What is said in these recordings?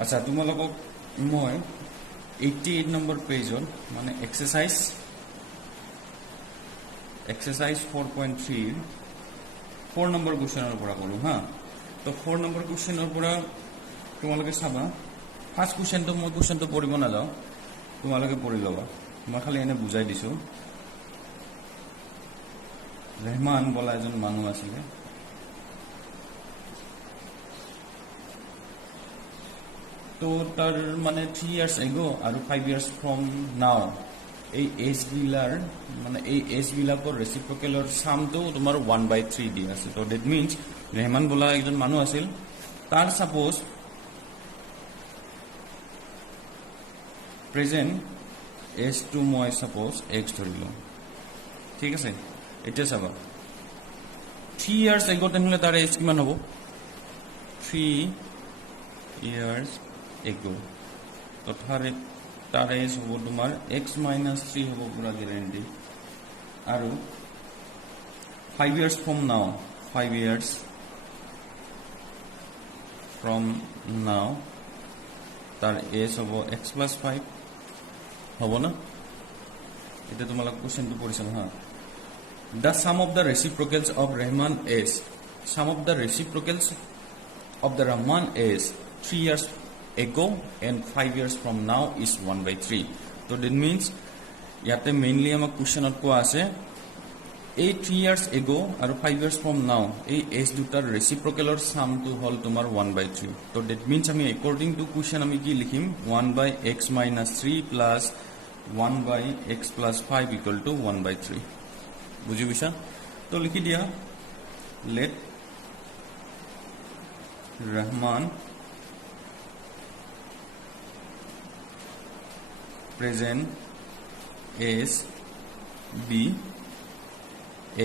আচ্ছা তোমালোকক মই 88 নম্বৰ পেজত মানে এক্সাৰসাইজ 4.3 4 নম্বৰ কুৱেশ্যনৰ পৰা কৰোঁ হা তো 4 নম্বৰ কুৱেশ্যনৰ পৰা তোমালোকে চাবা ফাৰ্ষ্ট কুৱেশ্যনটো মই কুৱেশ্যনটো পঢ়িব নাযাওঁ তোমালোকে পঢ়ি ল'বা মই খালি এনে বুজাই দিছোঁ ৰেহমান বোলা এজন মানুহ আছিলে তো তার মানে 3 years ago আর 5 years from now এই এজ বিলার মানে এই এজ বিলাকৰ ৰেচিপ্ৰকেলৰ সামটো তোমাৰ 1/3 দি আছে তো দ্যাট মিন্স ৰেহমান বোলা একজন মানুহ আছিল তাৰ সাপোজ প্ৰেজেন্ট এজ টু মই সাপোজ x ধৰিলো ঠিক আছে এটা চাবা 3 years ago তেনেহলে তাৰ এজ কিমান হ'ব 3 years ago তো তার এজ হব তোমার x - 3 হব পুরা গ্যারান্টি আর 5 years from now 5 years from now তার এজ হব x + 5 হব না এটা তোমালোক কোশ্চেনটো পড়িছ না the sum of the reciprocals of Rahman is sum of the reciprocals of the Rahman is 3 years ago and 5 years from now is 1/3 so that means yate mainly ama question ko ase a 3 years ago and 5 years from now a age dutar reciprocal or sum to hol tomar 1/3 so that means ami according to question ami ki likhim 1/x - 3 plus 1/x + 5 equal to 1/3 বুঝি বিছা তো লিখি দিয়া let Rahman present is b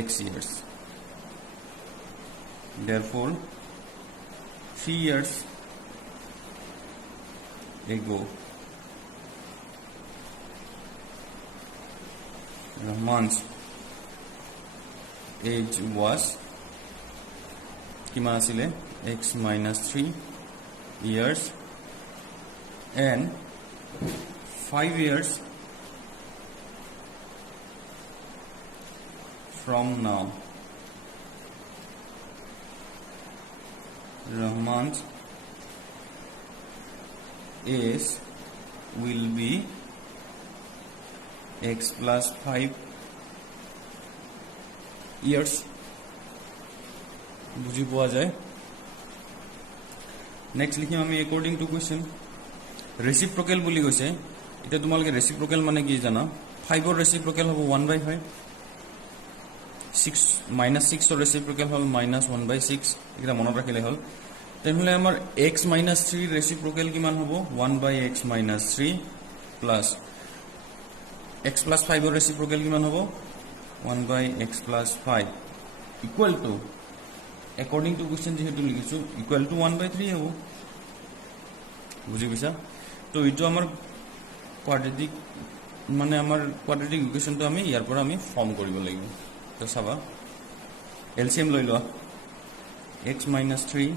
x years therefore 3 years ago Rahman's age was কিমান আছিলে x - 3 years and 5 years from now Rahman's age will be x + 5 years বুঝি পোৱা যায় next লিখিম আমি according to question reciprocal বুলি কৈছে এটা তোমালকে রেসিপ্রোকাল মানে কি জানা 5 এর রেসিপ্রোকাল হবে 1/5 6 - 6 এর রেসিপ্রোকাল হল -1/6 এটা মনত রাখিলে হল তেনহলে আমার x - 3 রেসিপ্রোকাল কিমান হবে 1/x - 3 প্লাস x + 5 এর রেসিপ্রোকাল কিমান হবে 1/x + 5 equal to according to question যেহেতু লিখিছো ইকুয়াল টু 1/3 হবে বুঝি গৈছা তো ইটো আমার কোয়াড্রেটিক মানে আমার কোয়াড্রেটিক ইকুয়েশনটো আমি ইয়াৰ পৰা আমি ফৰ্ম কৰিব লাগিব তো চাবা এলসিএম লৈ লোৱা x - 3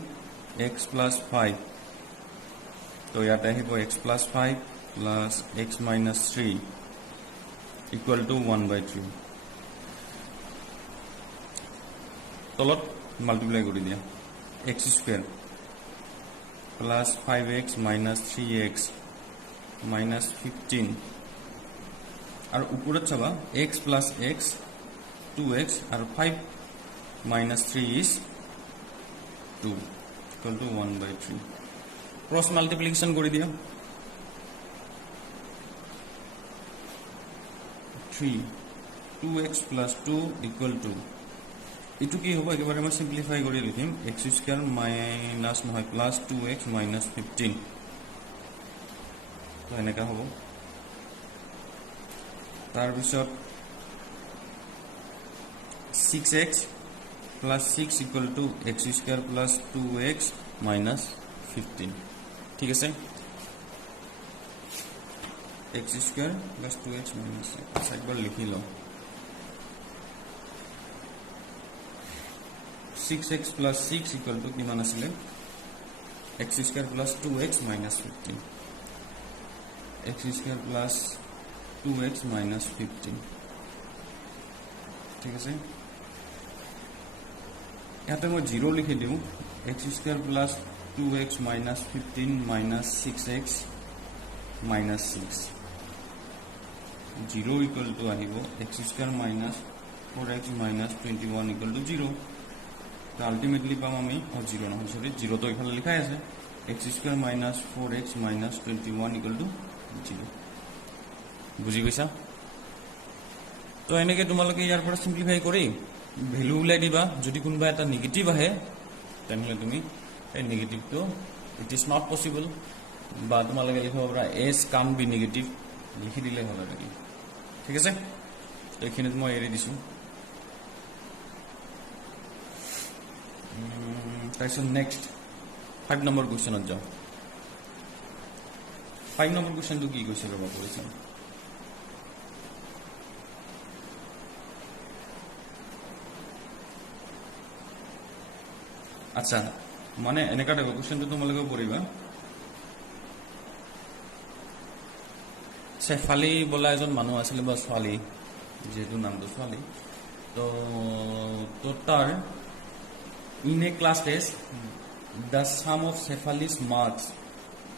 x + 5 তো ইয়াতে আহিব x + 5 plus x - 3 equal to 1/3 তলত মাল্টিপ্লাই কৰি দিয়া x² plus 5x minus 3x minus 15 আর উপরে চাবা x plus x 2x are 5 minus 3 is 2 equal to 1/3 cross multiplication করে দিয়া 3 2x plus 2 equal to इटू की होगा एकेबारे मैं सिम्प्लिफाई कर लिखिम x² माइनस নহয় प्लस 2x माइनस 15 तो এনেকা হ'ব तार पिছত 6x plus 6 equal to x² plus 2x minus 15 ঠিক আছে x² plus 2x minus 6 একবার লিখি লো 6x plus 6 equal to কিমান আছিল x square plus 2x minus 15 x square plus 2x minus 15 ঠিক আছে ইয়াতে মই 0 লিখি দিও x square plus 2x minus 15 minus 6x minus 6 0 equal to আহিব x square minus 4x minus 21 equal to 0 তো আলটিমেটলি পাম আমি 0 নহয় সরি 0 তো এখানে লেখা আছে x square minus 4x minus 21 equal to 0 বুঝি গৈছা তো এনেকে তোমালোকে ইয়াৰ পৰা সিম্পলিফাই কৰি ভ্যালু উলাই দিবা যদি কোনবা এটা নেগেটিভ আহে তেনহলে তুমি এই নেগেটিভটো ইট ইজ নট পসিবল বা তোমালোকে লিখিব পাৰা s কাম বি নেগেটিভ লিখি দিলে হ'ল আৰু ঠিক আছে তো এখানে মই এৰি দিছো তাইছো নেক্সট 5 নম্বৰ কোৱেশ্চনত যাও 5 নম্বৰ কোৱেশ্চনটো কি কৈছে ৰবা কৰিছে আচ্ছা মানে এনেকা টাইপৰ কোৱেশ্চনটো তোমালোকে পঢ়িবা শেফালি বলা এজন মানুহ আছিল বা ছোৱালী যেটো নামটো ছোৱালী তো তাৰ in a class test the sum of Shefali's marks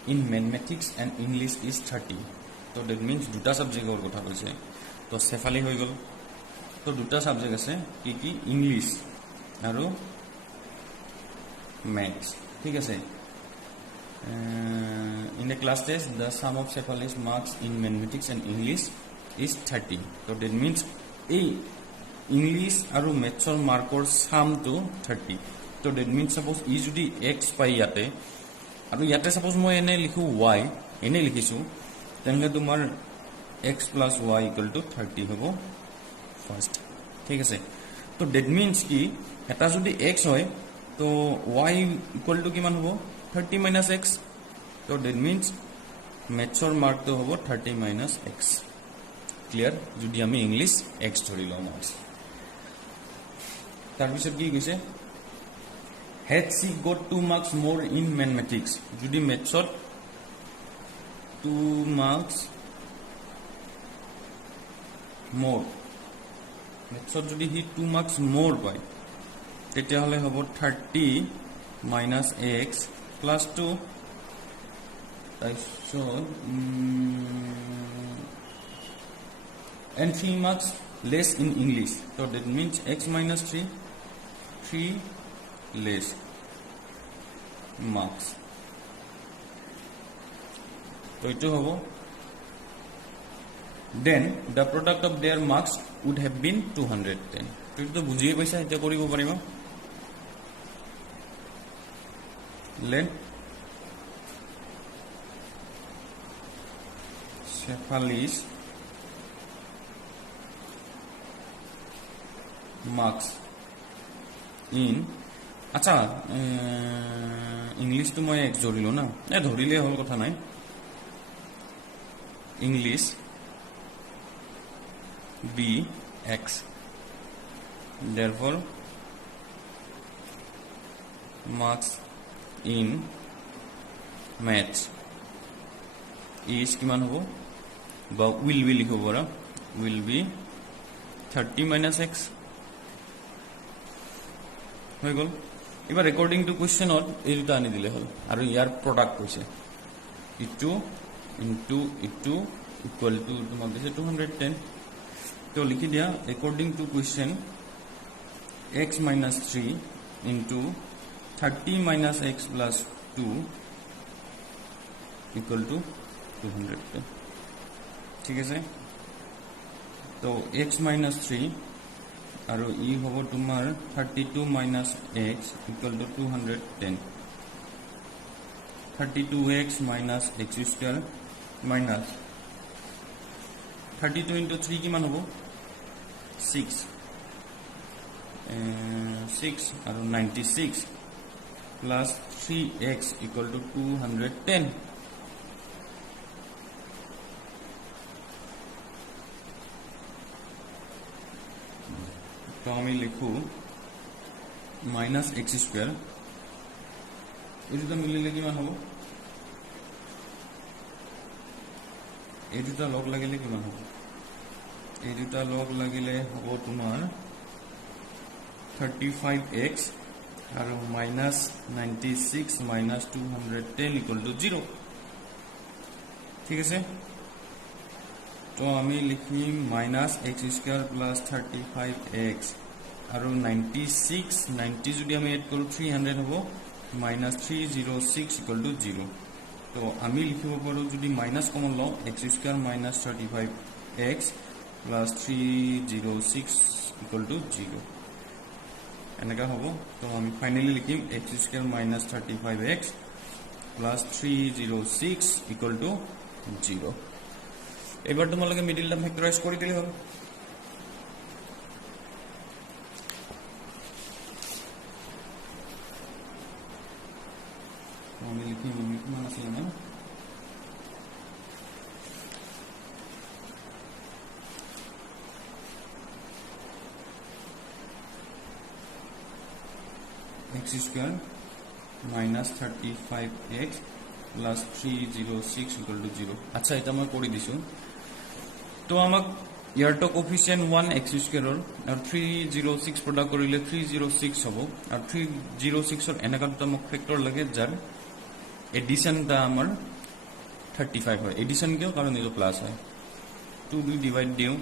in mathematics and English is 30 so that means দুটা সাবজেক্ট এর কথা কইছে তো Shefali হই গল তো দুটা সাবজেক্ট আছে কি কি ইংলিশ আর ম্যাথস ঠিক আছে in a class test the sum of Shefali's marks in mathematics and English is 30 so that means এই English আৰু ম্যাথছৰ মাৰ্কৰ সামটো 30 তো that means suppose ই যদি x পাই ইয়াতে আৰু ইয়াতে suppose মই এনে লিখো y এনে লিখিছো তেনলে তোমাৰ x plus y equal to 30 হ'ব ফার্স্ট ঠিক আছে তো that means কি এটা যদি x হয় তো y equal to কিমান হ'ব 30 minus x তো that means ম্যাথছৰ মাৰ্কটো হ'ব 30 minus x ক্লিয়াৰ যদি আমি ইংলিশ x ধৰি লওঁ মাৰ্কস তাৰপিছত কি কৈছে had she got 2 marks more in mathematics যদি mathsত 2 marks more mathsত যদি হি 2 marks more পায় তেতিয়া হলে হ'ব 30 minus x plus 2 so and 3 marks less in English so that means x minus 3 less marks so ito hobo then the product of their marks would have been 210 to ito bujhiye paisa eta koribo pariba let Shefali's marks in আচ্ছা English তো মই এক ধৰিলো না এ ধৰিলে হল কথা নাই English B X therefore marks in maths is কিমান হ'ব বা will be লিখব পাৰা will be 30 minus x হৈ গল এবাৰ ৰেকৰ্ডিং টু কোৱেশ্চনত এই দুটা আনি দিলে হল আৰু ইয়াৰ প্ৰডাক্ট কৈছে ইটু ইনটু ইটু ইকুয়াল টু তোমাক দিছে 210 তো লিখি দিয়া according to question x minus 3 into 30 minus x plus 2 equal to 210 ঠিক আছে তো x minus 3 আৰু ই হ'ব তোমাৰ 32 minus x equal to 210 32x minus x square minus 32 into 3 কিমান হ'ব 6 আৰু 96 plus 3x equal to 210 तो আমি লিখো minus x square এই দুটা মিলিলে কিমান হ'ব এই দুটা লগ লাগিলে কিমান হ'ব এই দুটা লগ লাগিলে হ'ব তোমাৰ 35x আৰু minus 96 minus 210 equal to 0 ঠিক আছে তো আমি লিখিম minus x square plus 35x আৰু 90 যদি আমি এড কৰো 300 হ'ব minus 306 equal to 0 তো আমি লিখিব পাৰো যদি মাইনাস কমন লও x square minus 35x plus 306 equal to 0 এনেকা হ'ব তো আমি ফাইনালি লিখিম x square minus 35x plus 306 equal to 0 এবার তোমালোকে মিডল টার্ম ফ্যাক্টরাইজ করে দিলে হবে আমি লিখিম কিমান আছে না x square minus 35x plus 306 equal to 0 আচ্ছা এটা মই কৰি দিছো তো আমাক ইয়াৰ তো কোফিশিয়েন্ট 1 x square আৰু 306 প্ৰডাক্ট কৰিলে 306 হ'ব আৰু 306 ৰ এনেকা দুটা মোক ফেক্টৰ লাগে যাৰ এডিশন দা আমাৰ 35 হয় এডিশন কিয় কাৰণ এইটো প্লাস হয় 2 দুই ডিভাইড দিও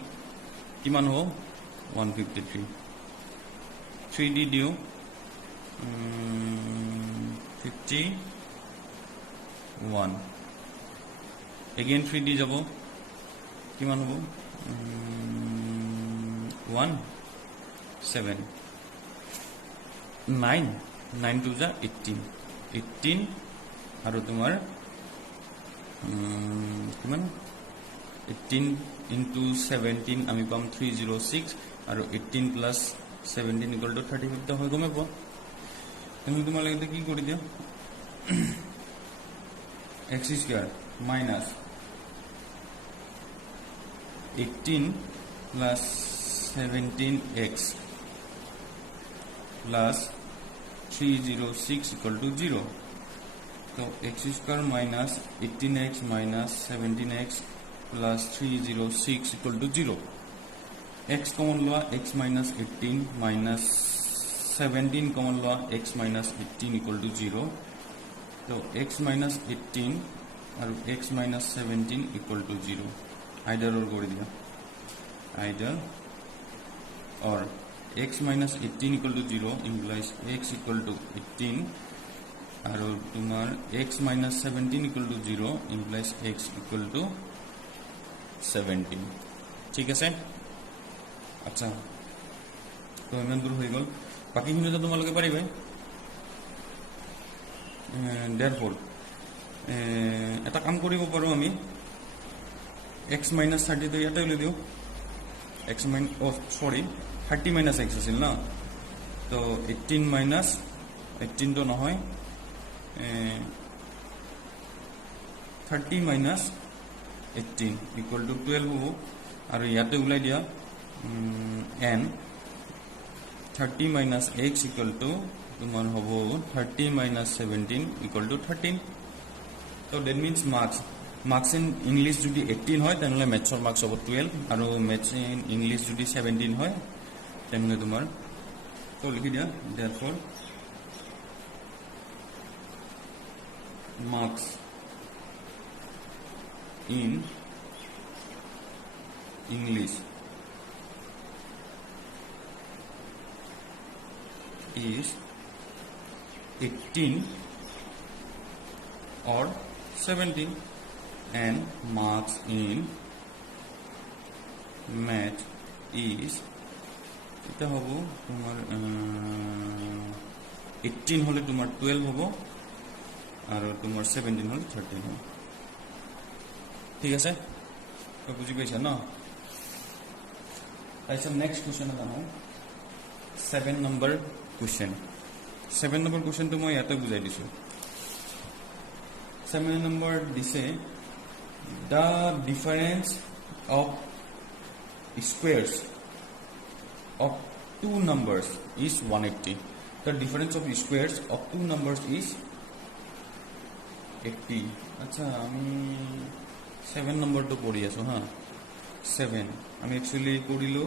কিমান হ'ব 153 3 দি দিও 51 again 3d যাব কিমান হ'ব 1 7 9 9 to যা 18 আৰু তোমাৰ কিমান 18 into 17 আমি পাম 306 আৰু 18 plus 17 equal to 35 টা হৈ গমে পোৱা তুমি তোমালোকে কি কৰি দিয়া x square minus 18 plus 17x plus 306 equal to 0 so x square minus 18x minus 17x plus 306 equal to 0 x common law x minus 18 minus 17 common law x minus 18 equal to 0 so x minus 18 और x minus 17 equal to 0 either or कर दिया either or x minus 18 equal to 0 implies x equal to 18 और तुम्हार x minus 17 equal to 0 implies x equal to 17 ठीक है sir अच्छा तो इमान दूर हो गल बाकी हिंदू तो तुम्हारे पारी भाई therefore এটা কাম কৰিব পাৰো আমি x minus 30 তো ইয়াতে উলিয়াই দিও x minus sorry 30 minus x আছিল না তো 18 minus 18 তো নহয় 30 minus 18 equal to 12 হ'ব আৰু ইয়াতে উলাই দিয়া n 30 minus x equal to তোমার হবো 30 minus 17 equal to 13 so that means marks in English যদি 18 হয় তাহলে ম্যাথছৰ মাৰ্কস হবো 12 আৰু ম্যাথছ in English যদি 17 হয় তাহলে তোমার তো লিখি দিয়া therefore marks in English is 18 or 17 and marks in math is এটা হবো তোমার 18 হলে তোমার 12 হবো আর তোমার 17 হলে 13 হবে ঠিক আছে তো বুঝি পাইছা না আচ্ছা নেক্সট কোশ্চেন জানো 7 number question 7 number question তো মই ইয়াতে বুজাই দিছো 7 number দিছে the difference of squares of two numbers is 180 the difference of squares of two numbers is 80 আচ্ছা আমি 7 নম্বৰটো কৰি আছো হা 7 আমি একচুয়ালি কৰিলো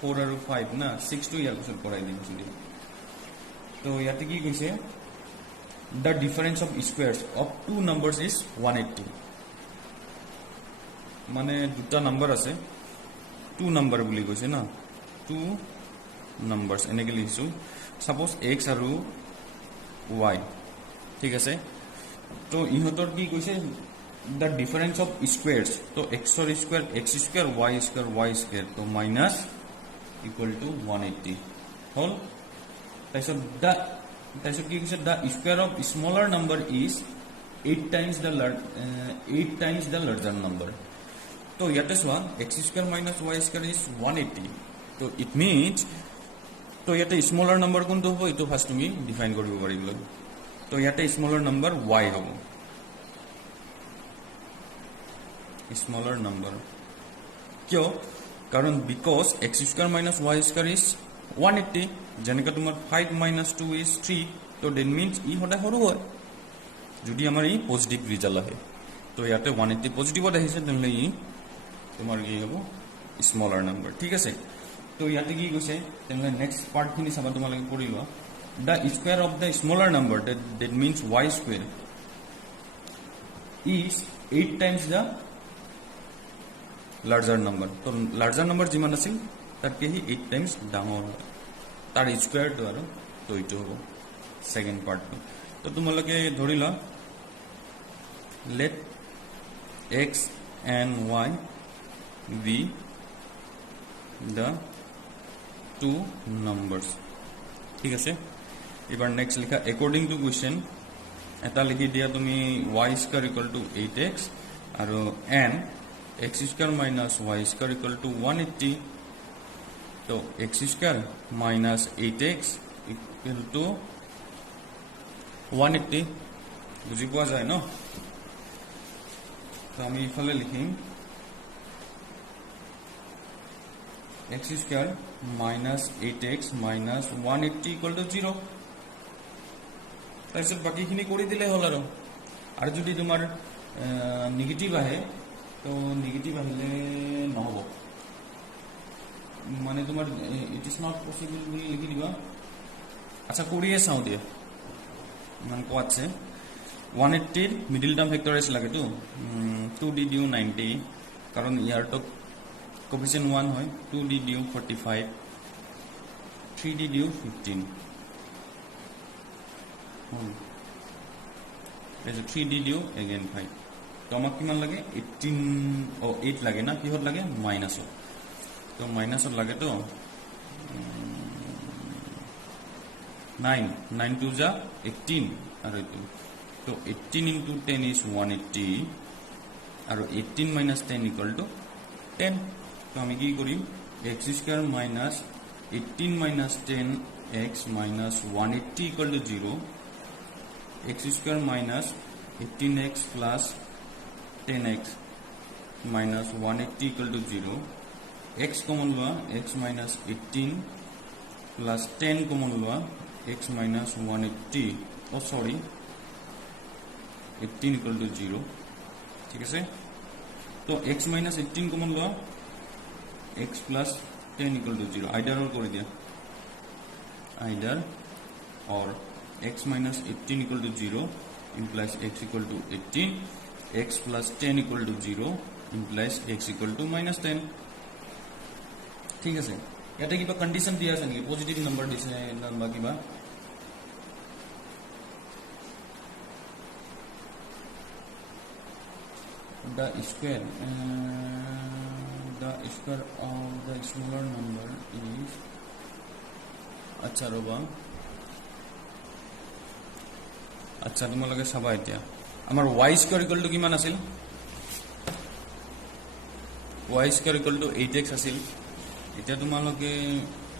4 আৰু 5 না 6 টো ইয়াৰ পিছত কৰাই দিম একচুয়ালি তো ইয়াতে কি কৈছে the difference of squares of two numbers is 180 মানে দুটা নাম্বার আছে টু নাম্বার বুলি কৈছে না টু নাম্বারস এনেকে লিখিছো সাপোজ x আৰু y ঠিক আছে তো ইহঁতৰ কি কৈছে the difference of squares তো x or square x square y square y square তো minus equal to 180 হল তাৰপিছত কি কৈছে the square of smaller number is 8 times the larger number तो ইয়াতে চোৱা x square minus y square is 180 তো it means তো ইয়াতে smaller number কোনটো হ'ব এটো ফাৰ্স্ট তুমি ডিফাইন কৰিব পাৰিবা তো ইয়াতে smaller number y হ'ব smaller number কিয় কাৰণ because x square minus y square is 180 যেনেকৈ তোমাৰ 5 minus 2 is 3 তো that means ই হঠাৎ সৰু হয় যদি আমাৰ ই পজিটিভ ৰিজাল্ট আহে তো ইয়াতে 180 পজিটিভত আহিছে তেনেহ'লে ই তোমাৰ কি হ'ব স্মলাৰ নাম্বাৰ ঠিক আছে তো ইয়াতে কি কৈছে তেনেহ'লে নেক্সট পাৰ্টখিনি চাবা তোমালোকে কৰি লোৱা the square of the smaller number that means y square is 8 times the larger number তো larger number যিমান আছিল তাতকে হি 8 times ডাঙৰ হয় তাৰ স্কয়াৰটো আৰু তো এইটো হ'ব সেকেন্ড পাৰ্টটো তো তোমালোকে ধৰি লোৱা let x and y be the two numbers ঠিক আছে এবাৰ নেক্সট লিখা according to question এটা লিখি দিয়া তুমি y square equal to 8x আৰু n x square minus y square equal to 180 तो x square minus 8x equal to 180 বুজি পোৱা যায় ন তো আমি ইফালে লিখিম x square minus 8x minus 180 equal to 0 তাৰপিছত বাকিখিনি কৰি দিলে হ'ল আৰু যদি তোমাৰ নেগেটিভ আহে তো নেগেটিভ আহিলে নহব মানে তোমাৰ ইট ইজ নট পসিবল বুলি লিখি দিবা আচ্ছা কৰিয়ে চাও দিয়া মান কো আছে 180 এর মিডল টার্ম ফ্যাক্টরাইজ লাগে তো 2d ডিউ 90 কারণ ইয়ার তো কোএফিসিয়েন্ট 1 হয় 2d ডিউ 45 3d ডিউ 15 এজ 3d ডিউ अगेन 5 তো আমাক কিমান লাগে 18 ও 8 লাগে না কিহত লাগে মাইনাস तो माइनस लगे तो 9 टू जा 18 और तो 18 into 10 is 180 और 18 minus 10 equal to 10 तो हम की करी x square minus 18 minus 10 x minus 180 equal to 0 x square minus 18x plus 10x minus 180 equal to 0 x common लुआ x minus 18 plus 10 common लुआ x minus 180 oh sorry 18 equal to 0 ठीक है तो x minus 18 common लुआ x plus 10 equal to 0 either और कर दिया either or x minus 18 equal to 0 implies x equal to 18 x plus 10 equal to 0 implies x equal to minus 10 ঠিক আছে ইয়াতে কিবা কন্ডিশন দিয়া আছে নেকি পজিটিভ নাম্বার দিছে না কিবা the square of the smaller number is আচ্ছা ৰবা আচ্ছা তোমালোকে চাবা এতিয়া আমাৰ y স্কয়ার ইকুয়াল টু কিমান আছিল y square equal to 8x আছিল এটা তোমালোকে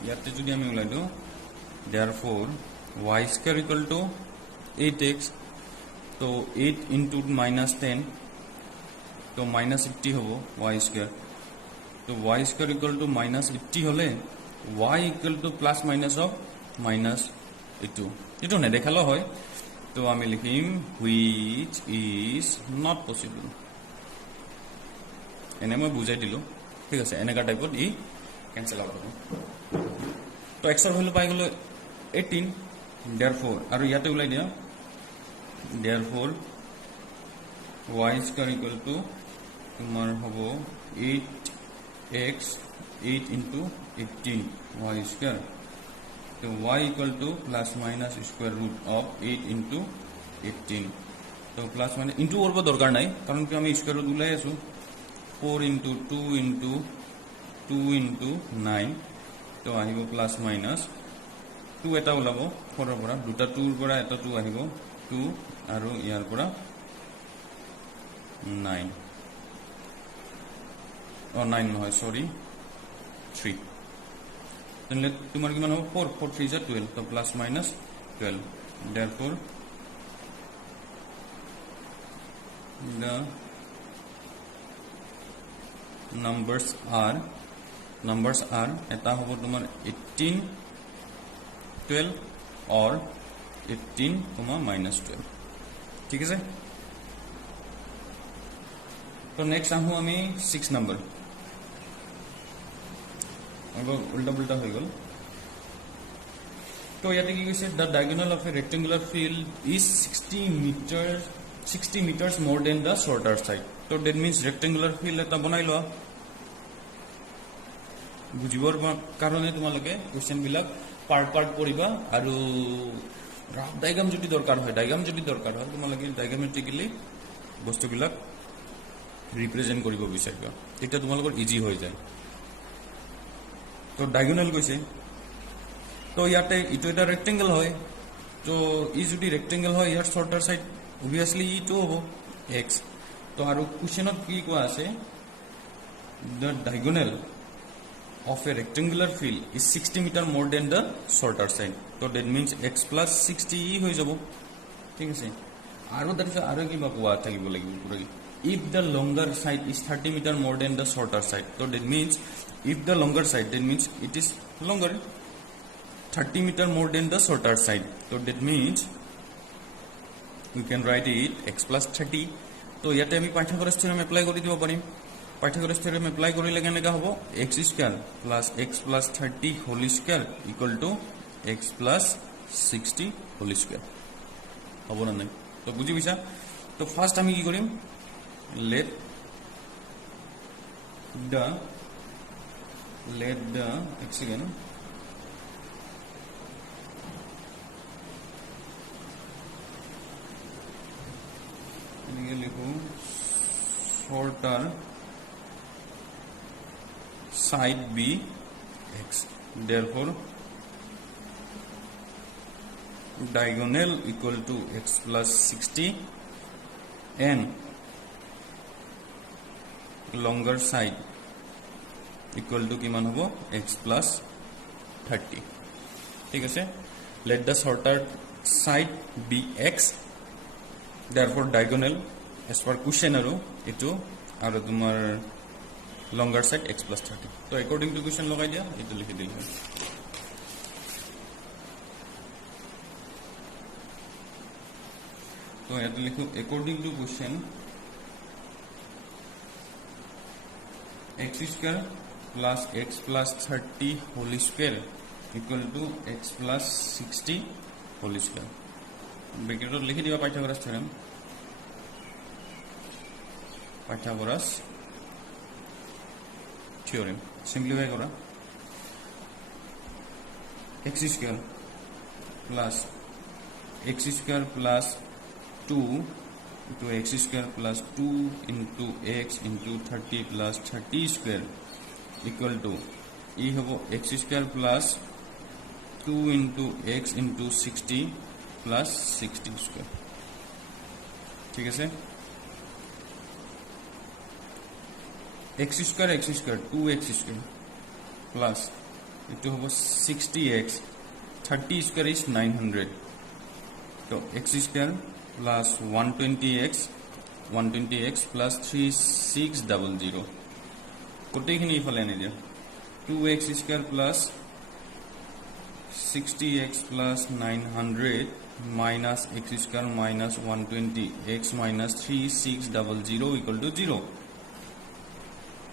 ইয়াতে যদি আমি উলাই দিও therefore y square equal to 8x तो 8 into minus 10 तो minus 80 होबो y square तो y square equal to minus 80 হলে y equal to plus minus of minus 82 এটো না দেখালো হয় তো আমি লিখিম হুইচ ইজ নট পচিবল এনে মই বুজাই দিলোঁ ঠিক আছে এনেকুৱা টাইপত ই কেঞ্চেল আউট হ'ব তো এক্সৰ ভেলু পাই গ'লো 18 দেয়াৰফৰ আৰু ইয়াতে ওলাই দিয়া দেয়াৰফৰ y স্কয়াৰ ইকুৱেল টু তোমাৰ হ'ব 8x 8 into 18 y square so y equal to plus minus square root of 8 into 18 so plus minus into orbo dorkar nai karon ki ami square root ulai asu 4 into 2 into 2 into 9 to ahibo plus minus 2 eta ulabo 4 pora duta 2 pora eta 2 ahibo 2 aru yar pora 9 or 9 no sorry 3 then let tomar kiman hobo 4 4 3 is 12 so plus minus 12 therefore the numbers are eta hobo tomar 18 12 or 18 minus 12 ঠিক আছে তো next আহো আমি 6 number উল্টা পুল্টা হৈ গল তো ইয়াতে কি কৈছে the diagonal of a rectangular field is 60 meters more than the shorter side so that means rectangular field এটা বনাই লোৱা বুজিবৰ কাৰণে তোমালোকে কোৱেশ্চন বিলাক পাৰ্ট পাৰ্ট কৰিবা আৰু ৰাফ ডায়াগ্ৰাম যদি দৰকাৰ হয় তোমালোকে ডায়াগ্ৰামেট্ৰিক্যালি বস্তুবিলাক ৰিপ্ৰেজেন্ট কৰিব বিচাৰিবা তেতিয়া তোমালোকৰ ইজি হৈ যায় তো ডায়াগোনাল কৈছে তো ইয়াতে ইটো এটা ৰেক্টেংগল হয় তো ই যদি ৰেক্টেংগল হয় ইয়াৰ শৰ্টাৰ সাইড অবভিয়াসলি ইটো হ'ব x তো আৰু কোৱেশ্চনত কি কোৱা আছে the diagonal of a rectangular field is 60 meter more than the shorter side so that means x plus 60 হৈ যাব ঠিক আছে আৰু তাৰপিছত আৰু কিবা কোৱা থাকিব লাগিব পুৰা if the longer side is 30 meter more than the shorter side so that means if the longer side that means it is longer 30 meter more than the shorter side so that means we can write it x plus 30 তো ইয়াতে আমি Pythagoras theorem apply কৰি দিব পাৰিম Pythagoras theorem apply কৰিলে কেনেকা হ'ব x square plus x plus 30 whole square equal to x plus 60 whole square হ'ব না নাই তো বুজি পাইছা তো ফার্স্ট আমি কি কৰিম let the x again shorter side be x therefore diagonal equal to x plus 60 and longer side equal to কিমান হ'ব x plus 30 ঠিক আছে let the shorter side be x therefore diagonal as per question আৰু এটো আৰু তোমাৰ longer side x plus 30 তো according to question লগাই দিয়া এটো লিখি দিল তো এটো লিখো according to question x square plus x plus 30 whole square equal to x plus 60 whole square ব্র্যাকেটত লিখি দিবা পাইথাগোরাস থিওরেম সিম্পলিফাই করা x square plus 2 into x square plus 2 into x into 30 plus 30 square equal to e hobo x square plus 2 into x into 60 plus 60 square ঠিক আছে x square 2x square plus eto hobo 60x 30 square is 900 so x square plus 120x plus 3600 কোটেখিনি ইফালে আনি দিয়া 2x square plus 60x plus 900 minus x square minus 120 x minus 3600 equal to 0.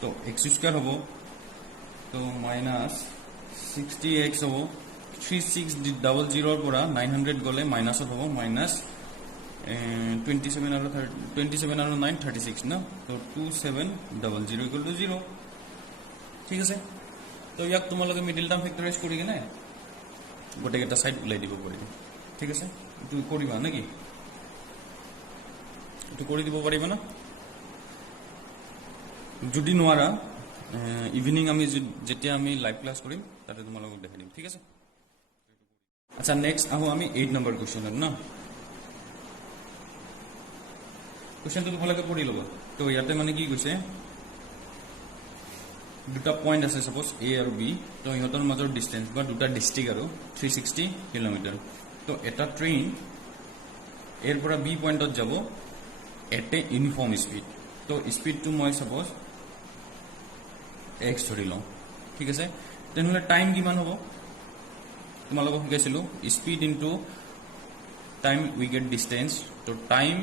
तो x square होबो तो minus 60x होबो 3600 পৰা 900 গলে minus होबो minus 27 আৰু 9 36 না তো 2700 equal to 0 ঠিক আছে তো ইয়াক তোমালোকে মিডল টার্ম ফ্যাক্টরাইজ কৰি কিনে গোটে এটা সাইড উলাই দিব পাৰিবা ঠিক আছে এটো কৰিবা নাকি এটো কৰি দিব পাৰিবা না যদি নোৱাৰা ইভিনিং আমি যেতিয়া আমি লাইভ ক্লাস কৰিম তাতে তোমালোকক দেখাই দিম ঠিক আছে আচ্ছা নেক্সট আহো আমি 8 নম্বৰ কোশ্চেনত না কোশ্চেনটো তোমালোকে পঢ়ি ল'বা তো ইয়াতে মানে কি কৈছে দুটা পয়েন্ট আছে সাপোজ এ আৰু বি তো ইহতৰ মাজৰ ডিসটেন্স বা দুটা ডিস্ট্ৰিক্ট আৰু 360 কিলোমিটাৰ তো এটা ট্ৰেইন এৰ পৰা বি পয়েন্টত যাব এট এ ইউনিফৰ্ম স্পিড তো স্পিডটো মই সাপোজ x ধৰি লওঁ ঠিক আছে তেনেহলে টাইম কিমান হ'ব তোমালোকক শিকাইছিলো speed into time we get distance তো time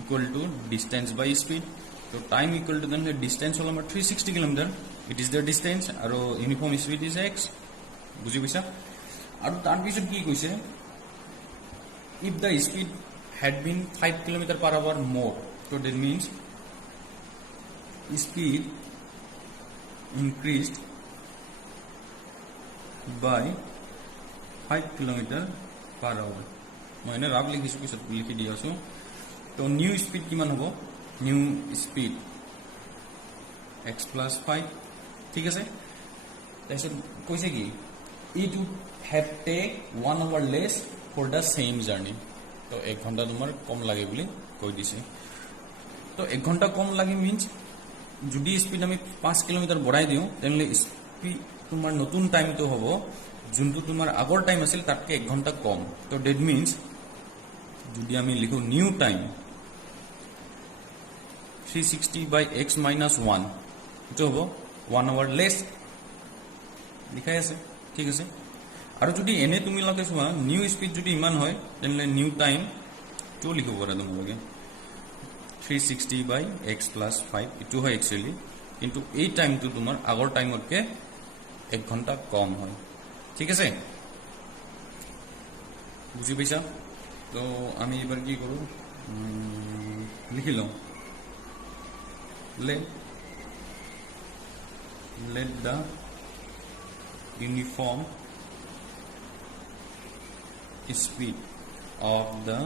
equal to distance by speed so time equal to then the distance হল আমাৰ 360 kilometre it is the distance আৰু uniform speed is x বুজি পাইছা আৰু তাৰ পিছত কি কৈছে if the speed had been 5 kilometer per hour more so that means speed increased by 5 kilometer per hour মই এনে ৰাফ লিখিছো পিছত লিখি দি আছো तो न्यू स्पीड किमान होबो न्यू स्पीड x plus 5 ठीक আছে তাইছত কইছে কি it would have take 1 hour less for the same journey তো 1 ঘন্টা তোমার কম লাগে বলি কই দিছে তো 1 ঘন্টা কম লাগে মিন্স যদি স্পিড আমি 5 কিলোমিটার বঢ়াই দিও তেনলে স্পিড তোমার নতুন টাইম তো হবো যোনটো তোমার আগৰ টাইম আছিল তাতকে 1 ঘন্টা কম তো দ্যাট মিন্স যদি আমি লিখো new time 360 by x minus 1 এটো হবো 1 hour less লিখাই আছে ঠিক আছে আৰু যদি এনে তুমি লগে সোৱা নিউ স্পিড যদি ইমান হয় তেনলে নিউ টাইম তো লিখব পাৰা তোমালোকে 360 by x plus 5 এটো হয় एक्चुअली কিন্তু এই টাইমটো তোমাৰ আগৰ টাইমতকে 1 ঘন্টা কম হয় ঠিক আছে বুজি পাইছা তো আমি এবাৰ কি কৰো লিখি লওঁ let the uniform speed of the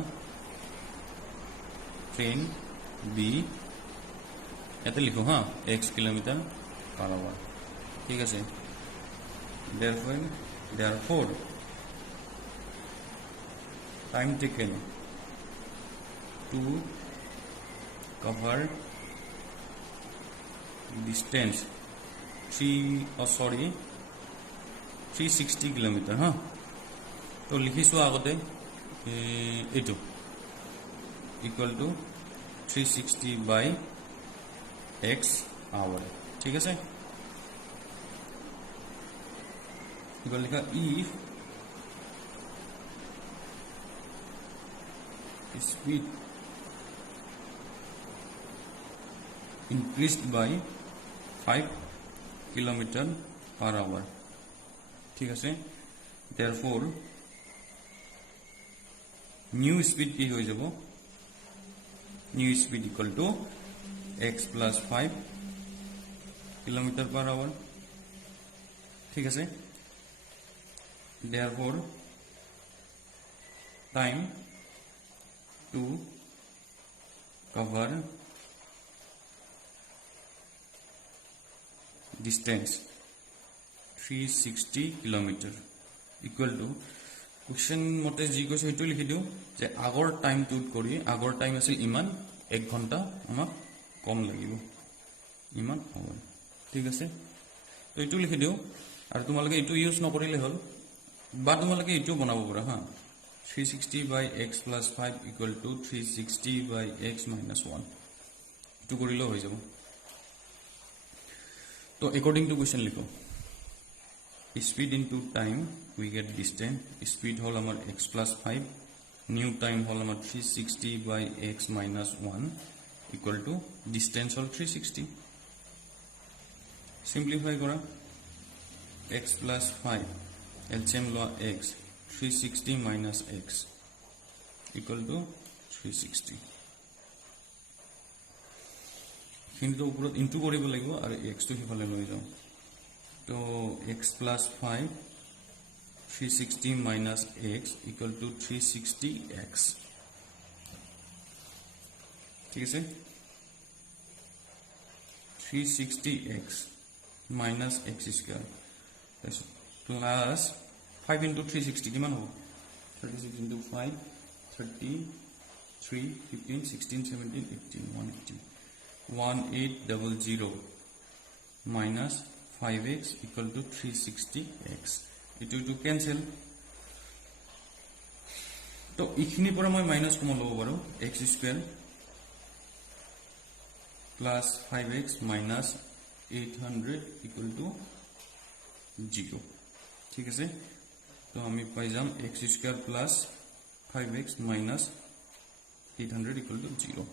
train be এতে লিখো হ্যাঁ x কিলোমিটার পার আওয়ার ঠিক আছে therefore time taken to cover distance 360 kilometre হ্যাঁ তো লিখিছো আগতে এটো equal to 360 by x hour ঠিক আছে এবার লেখা if speed increased by 5 kilometer per hour ঠিক আছে therefore new speed কি হৈ যাব new speed equal to x plus 5 kilometer per hour ঠিক আছে therefore time to cover distance 360 kilometer equal to question মতে জি কৈছে হেতু লিখি দিও যে আগৰ টাইম টুট কৰি আগৰ টাইম আছিল ইমান 1 ঘন্টা আমাক কম লাগিব ইমান হয় ঠিক আছে তো এটু লিখি দিও আৰু তোমালোকে এটু ইউজ নকৰিলে হল বা তোমালোকে এটু বনাব পাৰা হা 360 by x plus 5 equal to 360 by x minus 1 এটু কৰিলে হৈ যাব তো according to question লিখো speed into time we get distance speed হল আমার x plus 5 নিউ টাইম হল আমাৰ 360 by x minus 1 equal to distance hall 360 simplify কৰা x plus 5 LCM law x 360 minus x equal to 360 কিন্তু ওপৰত into কৰিব লাগিব আৰু x টো হিফালে লৈ যাও তো x plus 5 360 minus x equal to 360x ঠিক আছে 360x minus x square plus 5 into 360 কিমান হ'ব 36 into 5 33 15 16 17 18 180 1800 minus 5x equal to 360x itu cancel to ikhini pora moi minus komo lobo paru x square plus 5x minus 800 equal to 0 ঠিক আছে তো আমি পাই যাম x square plus 5x minus 800 equal to 0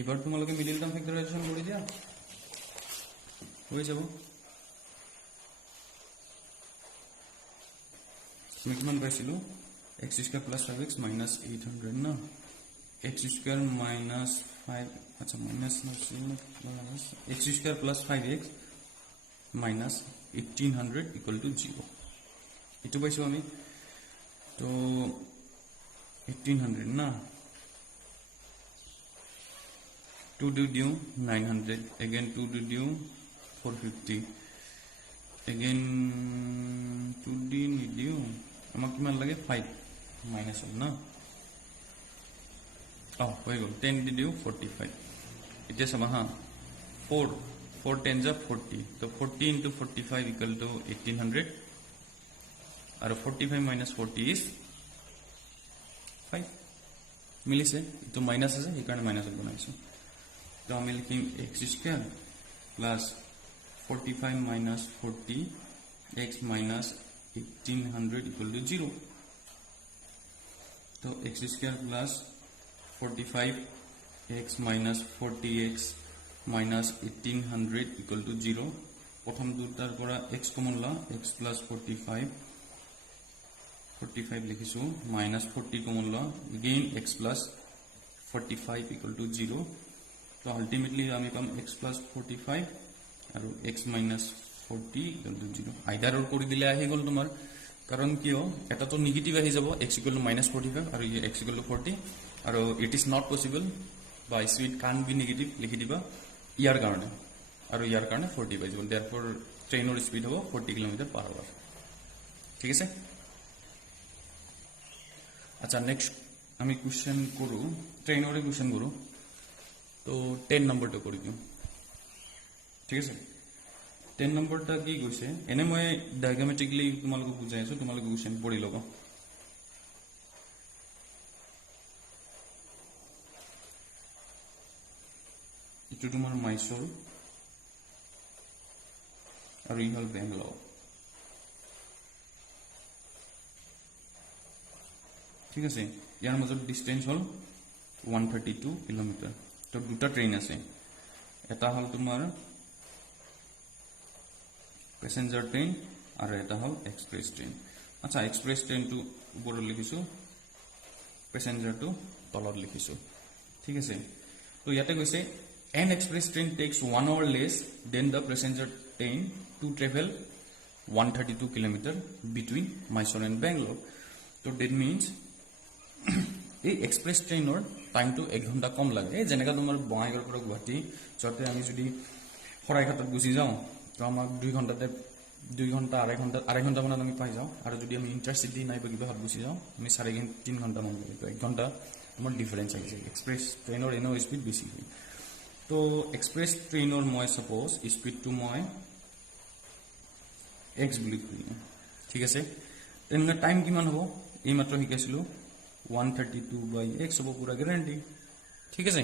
এবার তোমালোকে মিডিল টার্ম ফ্যাক্টরাইজেশন করে দিয়া হয়ে যাব আমি কিমান পাইছিলো x square plus 5x minus 800 না x square minus 5 আচ্ছা minus না plus x square plus 5x minus 1800 equal to 0 এটো পাইছো আমি তো 1800 না 2 do due 900 again 2 do due 450 again 2 d due আমাক কিমান লাগে 5 minus না হয়ে গেল 10 d due 45 এটা সমান হ্যাঁ 4 10 40 তো 40 into 45 equal to 1800 are 45 minus 40 is 5 মিলিছে তো মাইনাস আছে এই কারণে মাইনাস বানাইছো তো আমি লিখিম x square plus 45 minus 40 x minus 1800 equal to 0 तो x square plus 45 x minus 40x minus 1800 equal to 0 প্রথম দুটার পৰা x কমন লা x plus 45 লিখিছো minus 40 কমন লা again x plus 45 equal to 0 তো আলটিমেটলি আমি পাম x plus 45 আৰু x minus 40 equal to 0 আইদাৰৰ কৰি দিলে আহি গল তোমাৰ কাৰণ কিয় এটা তো নেগেটিভ আহি যাব x equal to minus 45 আৰু x equal to 40 আৰু it is not possible by speed can't be negative লিখি দিবা ইয়াৰ কাৰণে আৰু ইয়াৰ কাৰণে 40 পাই যাব therefore ট্ৰেইনৰ স্পিড হ'ব 40 km/h ঠিক আছে আচ্ছা নেক্সট আমি কোশ্চেন কৰো ট্ৰেইনৰে কোশ্চেন কৰো তো 10 নম্বৰটো কৰি দিও ঠিক আছে 10 নম্বৰটা কি কৈছে এনে মই ডায়াগ্ৰামেটিকলি তোমালোকক বুজাই আছো তোমালোকে কোশ্চেন পঢ়ি লবা ইটো তোমাৰ মাইসোৰ আৰু ই হল বেংগলোৰ ঠিক আছে ইয়াৰ মাজত ডিসটেন্স হল 132 কিলোমিটাৰ তো দুটা ট্ৰেইন আছে এটা হল তোমাৰ প্যাসেঞ্জাৰ ট্ৰেইন আৰু এটা হল এক্সপ্ৰেছ ট্ৰেইন আচ্ছা এক্সপ্ৰেছ ট্ৰেইনটো ওপৰত লিখিছো প্যাসেঞ্জাৰটো তলত লিখিছো ঠিক আছে তো ইয়াতে কৈছে an express train takes 1 hour less than the passenger train to travel 132 km between Mysore and Bangalore so that means এই এক্সপ্ৰেছ ট্ৰেইনৰ টাইমটো 1 ঘন্টা কম লাগে যেনেকা তোমাৰ বঙাইগাঁৱৰ পৰা গুৱাহাটী যতে আমি যদি খৰাইঘাটত গুচি যাওঁ তো আমাক 2 ঘন্টাতে 2 ঘন্টা আড়াই ঘন্টা মানত আমি পাই যাওঁ আৰু যদি আমি ইন্টাৰচিটি নাই বা কিবা হাত গুচি যাওঁ আমি 3.5 ঘন্টা মান লাগে 1 ঘন্টা আমাৰ ডিফাৰেন্স আহিছে এক্সপ্ৰেছ ট্ৰেইনৰ এনো স্পিড বেছি হয় তো এক্সপ্ৰেছ ট্ৰেইনৰ মই সাপোজ স্পিডটো মই x বুলি কইম ঠিক আছে তেনে টাইম কিমান হ'ব এই মাত্ৰ শিকাইছিলো 132 by x হ'ব পুৰা গ্যাৰান্টি ঠিক আছে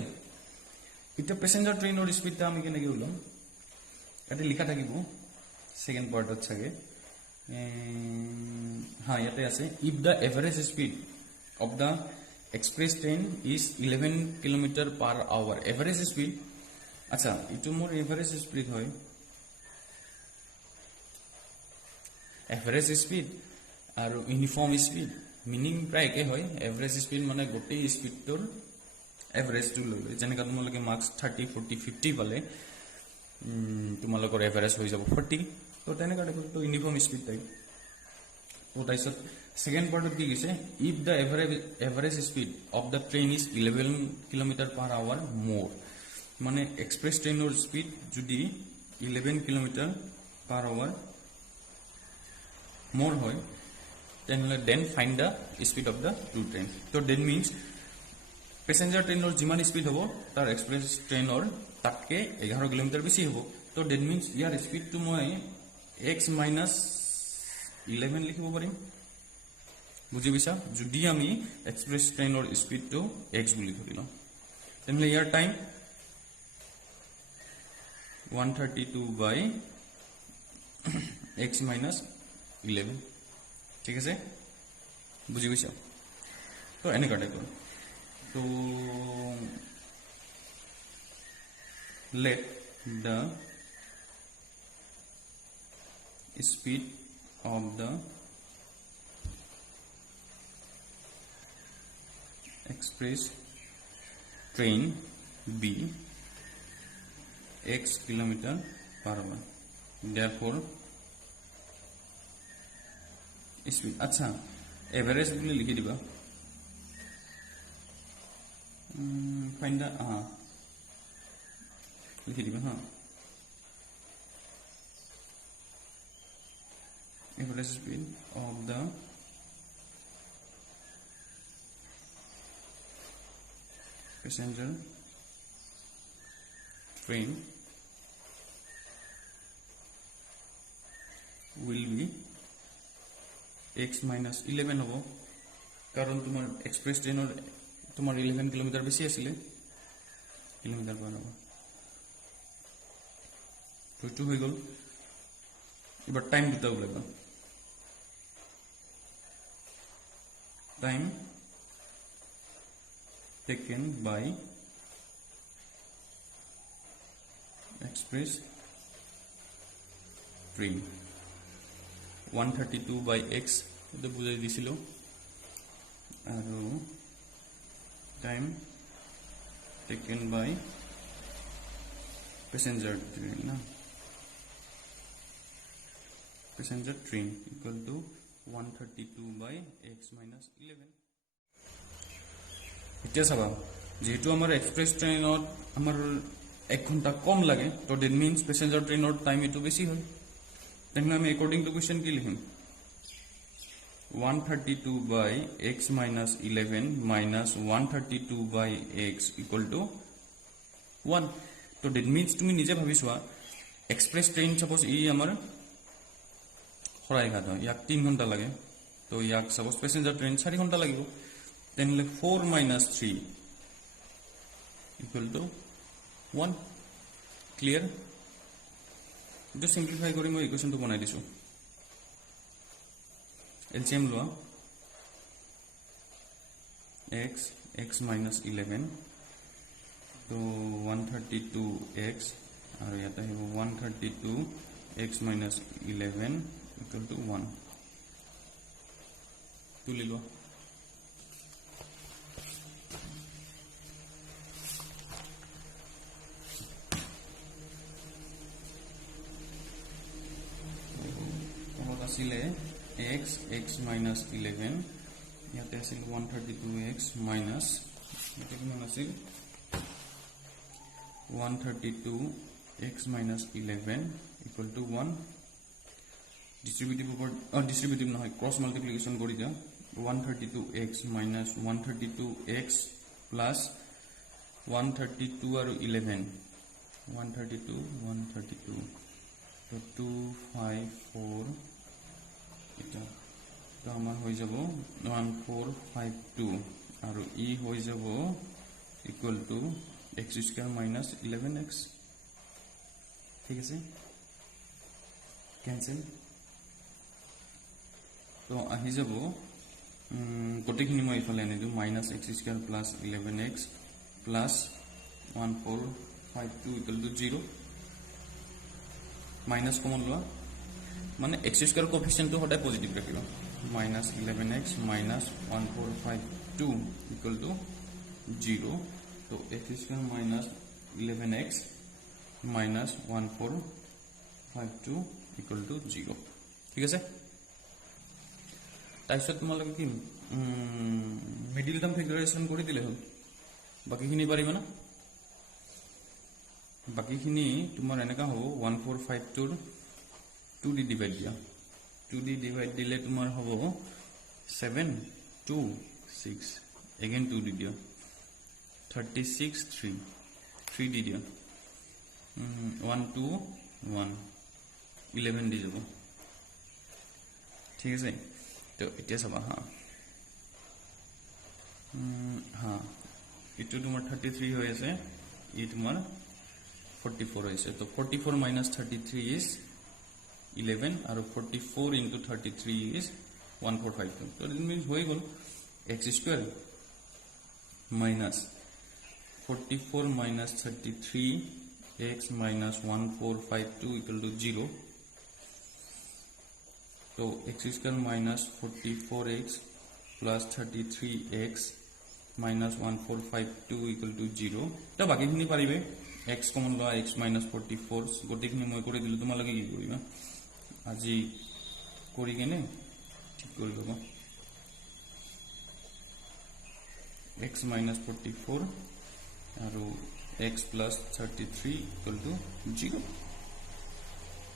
এটা প্যাসেঞ্জাৰ ট্ৰেইনৰ স্পিডটা আমি কেনেকৈ উলাম এটা লিখা থাকিব সেকেন্ড পাৰ্টত থাকে হ্যাঁ ইয়াতে আছে if the average speed of the express train is 11 kilometer per hour. Average speed, acha itu mor average speed hoy, average speed আৰু ইউনিফৰ্ম স্পীড মিনিং প্ৰায় একে হয়। এভাৰেজ স্পীড মানে গোটেই স্পীডটোৰ এভাৰেজটো লৈ লয়। যেনেকৈ তোমালোকে মাৰ্কছ 30, 40, 50 পালে তোমালোকৰ এভাৰেজ হৈ যাব 40, তো তেনেকুৱা টাইপটো ইউনিফৰ্ম স্পীড টাইপ। তো তাৰপিছত ছেকেণ্ড পাৰ্টত কি কৈছে, if the average speed of the train is 11 kilometre per hour more, মানে এক্সপ্ৰেছ ট্ৰেইনৰ স্পীড যদি 11 kilometre per hour more hoy, then find the speed of the two train. So that means passenger train or jiman speed hobo tar express train or tatke 11 kilometer beshi hobo. So that means your speed to moi x minus 11 likhibo parim, বুজি পাইছা? যদি আমি express ট্ৰেইনৰ স্পীডটো x বুলি ধৰি লওঁ, তেনেহ'লে ইয়াৰ টাইম 132 by x minus 11, ঠিক আছে? বুজি পাইছা? তো এনেকুৱা টাইপৰ। তো let the speed of the express train be x kilometer per hour, therefore speed, अच्छा एवरेज बोले लिखी दिबा, फाइंड द, हाँ लिखी दिबा, हाँ average speed of the passenger train will be x minus 11 होबो, कारण तुम्हार एक्सप्रेस ट्रेनर तुम्हार 11 किलोमीटर बेसी आছিলে, किलोमीटर पर होबो तो टू হৈ গল। এবার টাইম দুটা ওলাবা, time taken by express train 132 by x এটা বুঝাই দিছিল, আৰু time taken by passenger train না, passenger train equal to 132 by x minus 11। এতিয়া চাবা, যেহেতু আমার এক্সপ্রেস ট্রেনত আমার 1 ঘন্টা কম লাগে, তো দ্যাট মিন্স প্যাসেঞ্জার ট্ৰেনৰ টাইম এটো বেশি হয়। দেখুন আমি অ্যাকর্ডিং টু কোয়েশ্চন কি লিখিম, 132 by x minus 11 minus 132 by x equal to 1। তো দ্যাট মিন্স তুমি নিজে ভাবি চোৱা, এক্সপ্ৰেস ট্ৰেন সাপোজ ই আমাৰ শৰাইঘাট হয়, ইয়াক 3 ঘন্টা লাগে, তো ইয়াক সাপোজ প্যাসেঞ্জার ট্রেন 4 ঘন্টা লাগিব, তেনেহলে 4 minus 3 equal to 1। ক্লিয়ার? এটা সিম্পলিফাই কৰি মই ইকুৱেশ্যনটো বনাই দিছো। এলচিএম লোৱা, x minus 11 তো 132x আৰু ইয়াতে আহিব 132x minus 11 equal to 1 তুলি লোৱা। x minus 11 ইয়াতে আছিল 132x minus এটা কিমান আছিল 132x minus 11 equal to 1। Distributive নহয়, ক্রস মাল্টিপ্লিকেশন কৰি দিয়া, 132x minus 132x plus 132 আৰু 11 132 তো 254 এটা তো আমার হয়ে যাব 1452 আর ই হয়ে যাব equal to x square minus 11x। ঠিক আছে, ক্যান্সেল। তো আহি যাব গোটেইখিনি মই ইফালে আনি দিওঁ minus x square plus 11x plus 1452 equal to 0 minus common লোৱা মানে এক্স স্কুৱেৰ কোফিচিয়েণ্টটো সদায় পজিটিভ ৰাখিবা minus 11x minus 1452 equal to 0 তো x square minus 11x minus 1452 equal to 0 ঠিক আছে তাৰপিছত তোমালোকে কি মিডিল টাৰ্ম ফেক্টৰাইজেশ্যন কৰি দিলে হ'ল বাকিখিনি পাৰিবা না বাকিখিনি তোমাৰ এনেকা হ'ব 1452 ৰ 2 দি ডিভাইড দিয়া 2 দি ডিভাইড দিলে তোমাৰ হ'ব 7 2 6 again 2 দি দিয়া 36 3 3 দি দিয়া 1 2 1 11 দি যাব ঠিক আছে তো এতিয়া চাবা হা ইটো তোমাৰ 33 হৈ আছে ই তোমাৰ 44 হৈছে তো 44 minus 33 is 11 আৰু 44 into 33 is 1452 so it means হৈ গল x square minus 44 minus 33 x minus 1452 equal to 0 so x square minus 44x plus 33x minus 1452 equal to 0 তো বাকিখিনি পাৰিবে x কমন লোৱা x minus 44 গোটেইখিনি মই কৰি দিলো তোমালোকে কি কৰিবা আজি কৰি কেনে ঠিক কৰি ল'বা x minus 44 আৰু x plus 33 equal to 0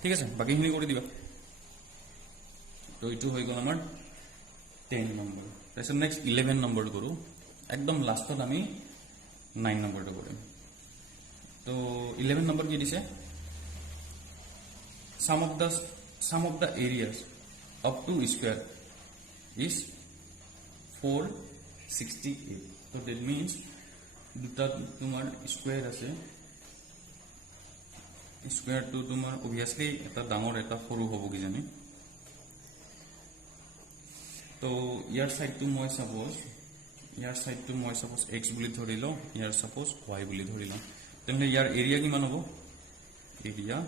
ঠিক আছে বাকিখিনি কৰি দিবা তো এইটো হৈ গ'ল আমাৰ 10 নম্বৰ তাৰপিছত নেক্সট 11 নম্বৰটো কৰো একদম লাষ্টত আমি 9 নম্বৰটো কৰিম তো 11 নম্বৰ কি দিছে sum of the areas of two square is 468 so that means দুটা তোমাৰ স্কয়াৰ আছে স্কয়াৰটো তোমাৰ obviously এটা ডাঙৰ এটা সৰু হ'ব কি জানি তো ইয়াৰ সাইডটো মই সাপোজ x বুলি ধৰি লও ইয়াৰ সাপোজ y বুলি ধৰি লও তেনে ইয়াৰ এৰিয়া কিমান হ'ব এৰিয়া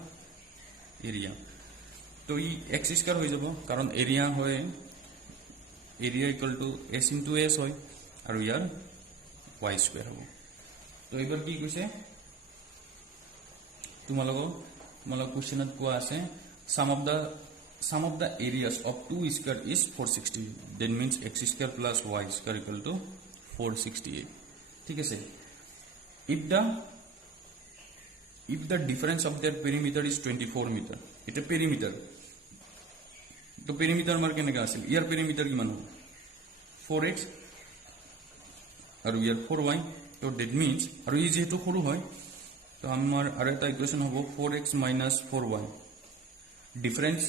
তো ই x স্কয়াৰ হৈ যাব কাৰণ এৰিয়া হয় area equal to s into s হয় আৰু ইয়াৰ y স্কয়াৰ হ'ব তো এবাৰ কি কৈছে তোমালোক কোশ্চেনত কোৱা আছে sum of the areas of two square is 460 that means x square plus y square equal to 468 ঠিক আছে if the difference of their perimeter is 24 meter এটা perimeter তো perimeter মার কেনেকা আছিল ইয়াৰ perimeter কিমান হ'ব 4x আৰু ইয়াৰ 4y তো that means আৰু ই যেহেতু সৰু হয় তো আমাৰ আৰু এটা ইকুৱেশ্যন হ'ব 4x minus 4y difference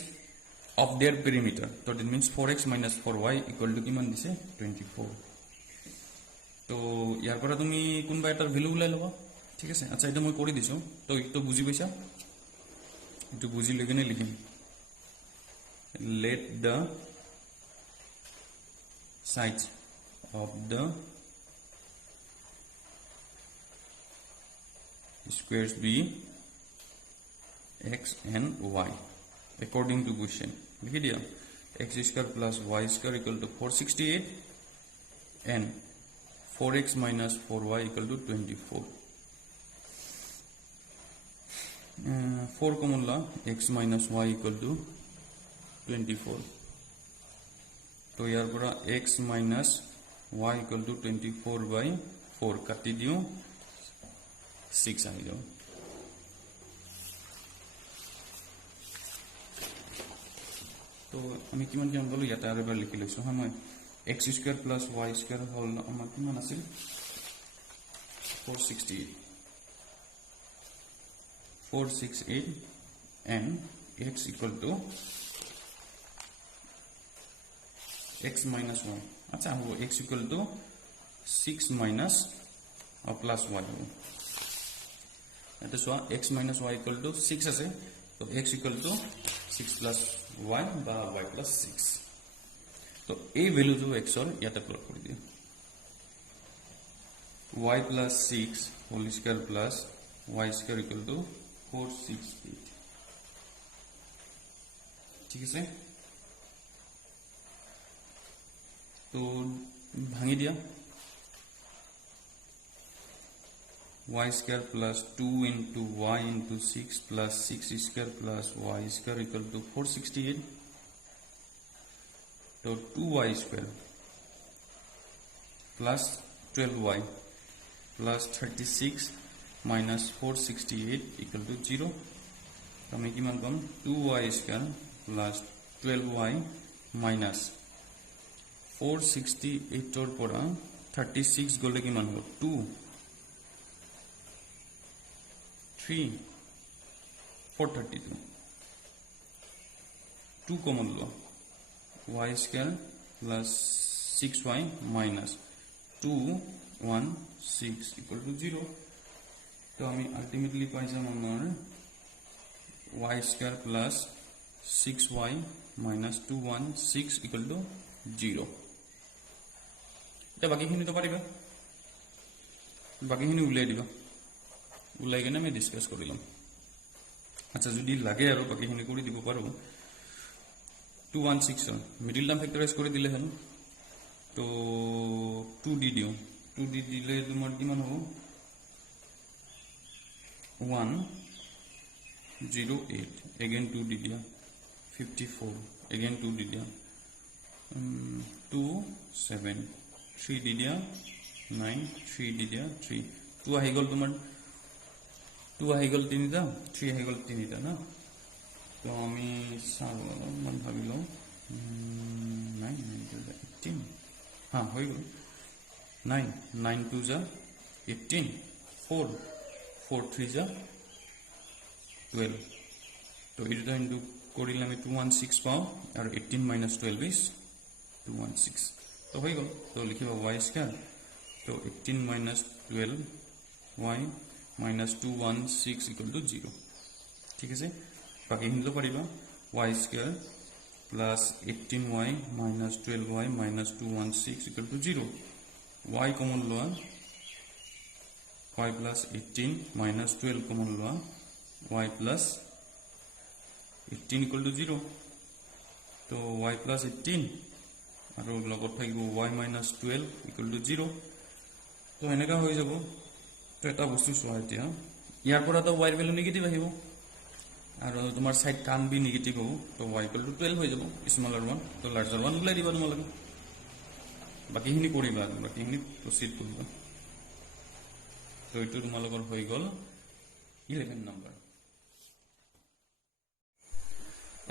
of their perimeter so that means 4x minus 4y equal to কিমান দিছে 24 তো ইয়াৰ পৰা তুমি কোনবা এটা ভ্যালু উলাই লবা ঠিক আছে আচ্ছা এটা মই কৰি দিছো তো একটু বুজি পাইছা একটু বুজি লগেনে লিখিম let the sides of the squares be x and y according to question लिखी दिया x square plus y square equal to 468 and 4x minus 4y equal to 24 4 common law x minus y equal to 24 तो यार पूरा x minus y equal to 24 by 4 काटी दियो 6 आ जाओ तो আমি কিমান কিমান বলো ইয়াতে আৰু এবাৰ লিখি লৈছো হা মই x square plus y square হল আমাৰ কিমান আছিল 468 and x equal to x minus 1 अच्छा हो x equal to 6 minus or plus y that is why x minus y equal to 6 আছে তো x equal to 6 plus y বা y plus 6 তো এই ভ্যালুটো এক্সৰ ইয়াতে প্লট কৰি দিওঁ y plus 6 whole square plus y square equal to 468 ঠিক আছে তো ভাঙি দিয়া y square plus 2 into y into 6 plus 6 square plus y square equal to 468 तो 2y square plus 12y plus 36 minus 468 equal to 0 तो हमें किमान palm 2y square plus 12y minus 468 और पड़ा 36 गोले किमान हो 2 3 432 2 common low y square plus 6y minus 2 1 6 equal to 0 तो हमें अल्टीमेटली पाई जाम हमार y square plus 6y minus 2 1 6 equal to 0 এটা বাকিখিনি তো পারিবা বাকিখিনি উলাই দিবা উলাই কেনে আমি ডিসকাস কৰিলাম আচ্ছা যদি লাগে আৰু বাকিখিনি কৰি দিব পাৰো 216 মিডল টার্ম ফ্যাক্টরাইজ করে দিলে হল তো 2 দি দিও 2 দি দিলে তোমার কিমান হ'ব 108 again 2 di dia 54 again 2 di dia 2 7 3 di dia 9 3 di dia 3 2 আহি গল তোমার 2 আহি গল তিনিটা 3 আহি গল তিনিটা না তো আমি মান ভাবিলো 9 18 हाँ हो गल 9 9 2 जा 18 4 4 3 जा 12 तो এটা ইনটু কৰিলে আমি 216 পাও আৰু 18 minus 12 is 216 তো হৈ গল তো লিখিবা y স্কয়ার তো 18 minus 12 y minus 216 equal to 0 ঠিক আছে বাকি Hindu পারিবা y square plus 18y minus 12y minus 216 equal to 0 y common loa y plus 18 minus 12 common loa y plus 18 equal to 0 तो y plus 18 আৰু লগত থাকিব y minus 12 equal to 0 তো এনেকা হৈ যাব তো এটা বস্তু চোৱা এতিয়া ইয়াৰ পৰা তো y ভ্যালু নেগেটিভ আহিব আৰু তোমাৰ সাইড কান বি নেগেটিভ হ'ব তো y equal to 12 হৈ যাব স্মলার 1 তো লার্জার 1 উলাই দিবা তোমালোকে বাকিখিনি কৰিবা বাকিখিনি প্ৰসিড কৰিবা তো এইটো তোমালোকৰ হৈ গল 11 নম্বৰ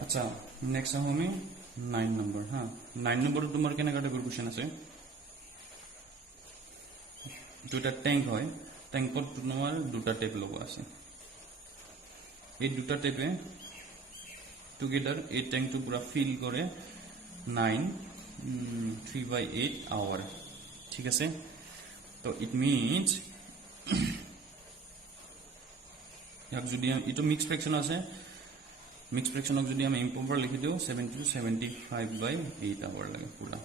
আচ্ছা নেক্সট আমি 9 নম্বৰ হা 9 নম্বৰ তোমাৰ কেনে ক্যাটাগৰি কোশ্চেন আছে দুটা ট্যাঙ্ক হয় ট্যাঙ্কত তোমাৰ দুটা টেপ লগোৱা আছে এই দুটা টেপে টুগেদার এই ট্যাঙ্কটো পুরা ফিল করে 3/8 আওয়ার ঠিক আছে তো ইট মিন্স ইয়াক যদি ইটো মিক্স ফ্র্যাকশন আছে মিক্স ফ্র্যাকশনক যদি আমি ইম্প্রপার লিখি দিও 70 to 75/8 আওয়ার লাগে পুরা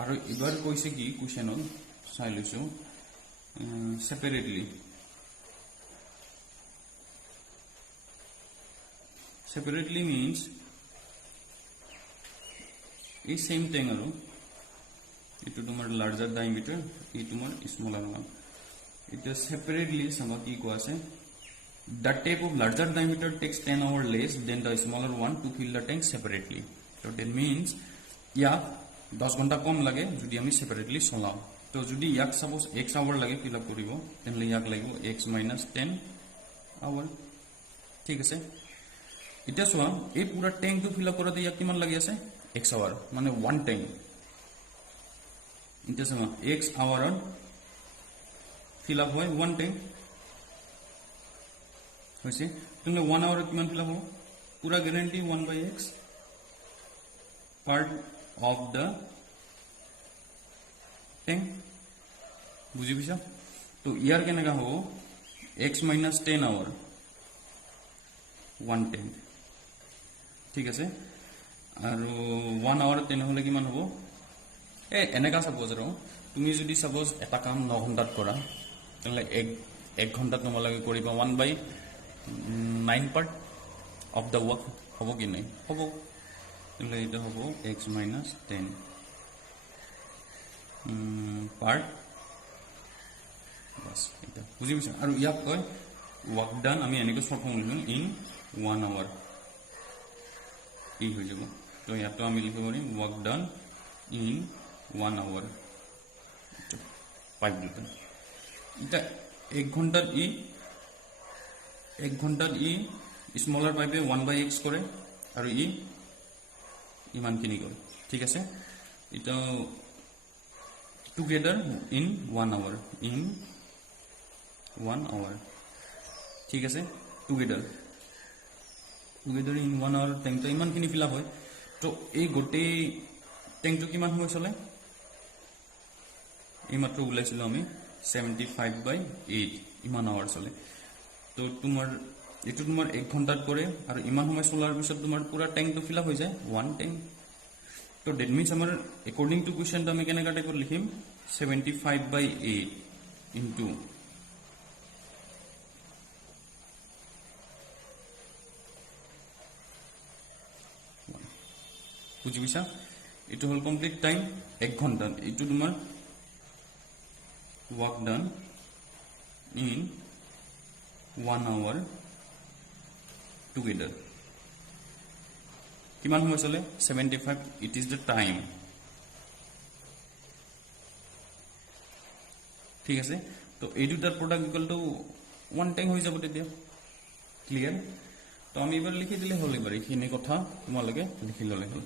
আর এবার কইছে কি কোশ্চেনত চাই লৈছো separately separately means a same thing aro itu tomar larger diameter e tomar smaller one it is separately sama ki ko ase the tape of larger diameter takes 10 hours less than the smaller one to fill the tank separately so that means ya 10 ঘন্টা কম লাগে যদি আমি separately চলাও তো যদি ইয়াক suppose x hour লাগে fill up করিব তেনলে ইয়াক লাগিব x minus 10 hour ঠিক আছে এটা সোয়া এই পুরা ট্যাঙ্ক টু ফিল আপ করতে ইয়া কিমান লাগি আছে x আওয়ার মানে 1 ট্যাঙ্ক এটা সোয়া x আওয়ার ফিল আপ হয় 1 ট্যাঙ্ক হইছে তুমি 1 আওয়ার কিমান ফিল আপ হবে পুরা guarantee 1/x part of the tank বুঝি পিছা তো ইয়ার কেনেকা হবো x minus 10 আওয়ার 1 ট্যাঙ্ক ঠিক আছে আৰু 1 আওয়াৰ 10 হলে কিমান হ'ব এনেকা সাপোজ আৰু তুমি যদি সাপোজ এটা কাম 9 ঘণ্টাত কৰা তাহলে 1 ঘণ্টাত তোমালোকে কৰিবা 1/9 পার্ট অফ দ্য ওয়ার্ক হ'ব কি নাই হ'ব তাহলে এটা হ'ব x - 10 পার্ট বাস এটা বুঝি পাইছা আৰু ইয়াক কয় ওয়ার্ক ডান আমি এনেকৈ শর্ট ফর্ম লিখো ইন 1 আওয়ার এই হৈ যাব তো ইয়াতো আমি লিখিব পাৰিম ওয়ার্ক ডান ইন 1 আওয়ার 5 দুটা এটা 1 ঘণ্টাত স্মলার পাইপে 1/x করে আৰু ইমানখিনি কৰে ঠিক আছে এটা টুগেদার ইন 1 আওয়ার ঠিক আছে টুগেদার ইন 1 আওয়ার টেংটো ইমানখিনি ফিল আপ হয় তো এই গোটেই টেংটো কিমান সময় চলে এই মাত্ৰ ওলাইছিলো আমি 75/8 ইমান আওয়াৰ চলে তো তোমাৰ এটো তোমাৰ 1 ঘণ্টাত কৰে আৰু ইমান সময় চলাৰ পিছত তোমাৰ পুৰা ট্যাঙ্কটো ফিল আপ হৈ যায় ওয়ান ট্যাঙ্ক তো দ্যাট মিন্স আমাৰ অ্যাকর্ডিং টু কোয়েশ্চনটো আমি কেনেকা টাইপত লিখিম 75/8 ইনটু বুঝি পাইছা এটো হল কমপ্লিট টাইম 1 ঘণ্টা এটো তোমাৰ work done in 1 hour together কিমান সময় চলে 75 it is the time ঠিক আছে তো এই দুটাৰ প্ৰডাক্ট ইকুয়াল টু 1 টাইম হৈ যাব তেতিয়া ক্লিয়াৰ তো আমি এবাৰ লিখি দিলে হ'ল এবাৰ এইখিনি কথা তোমালোকে লিখি ললে হ'ল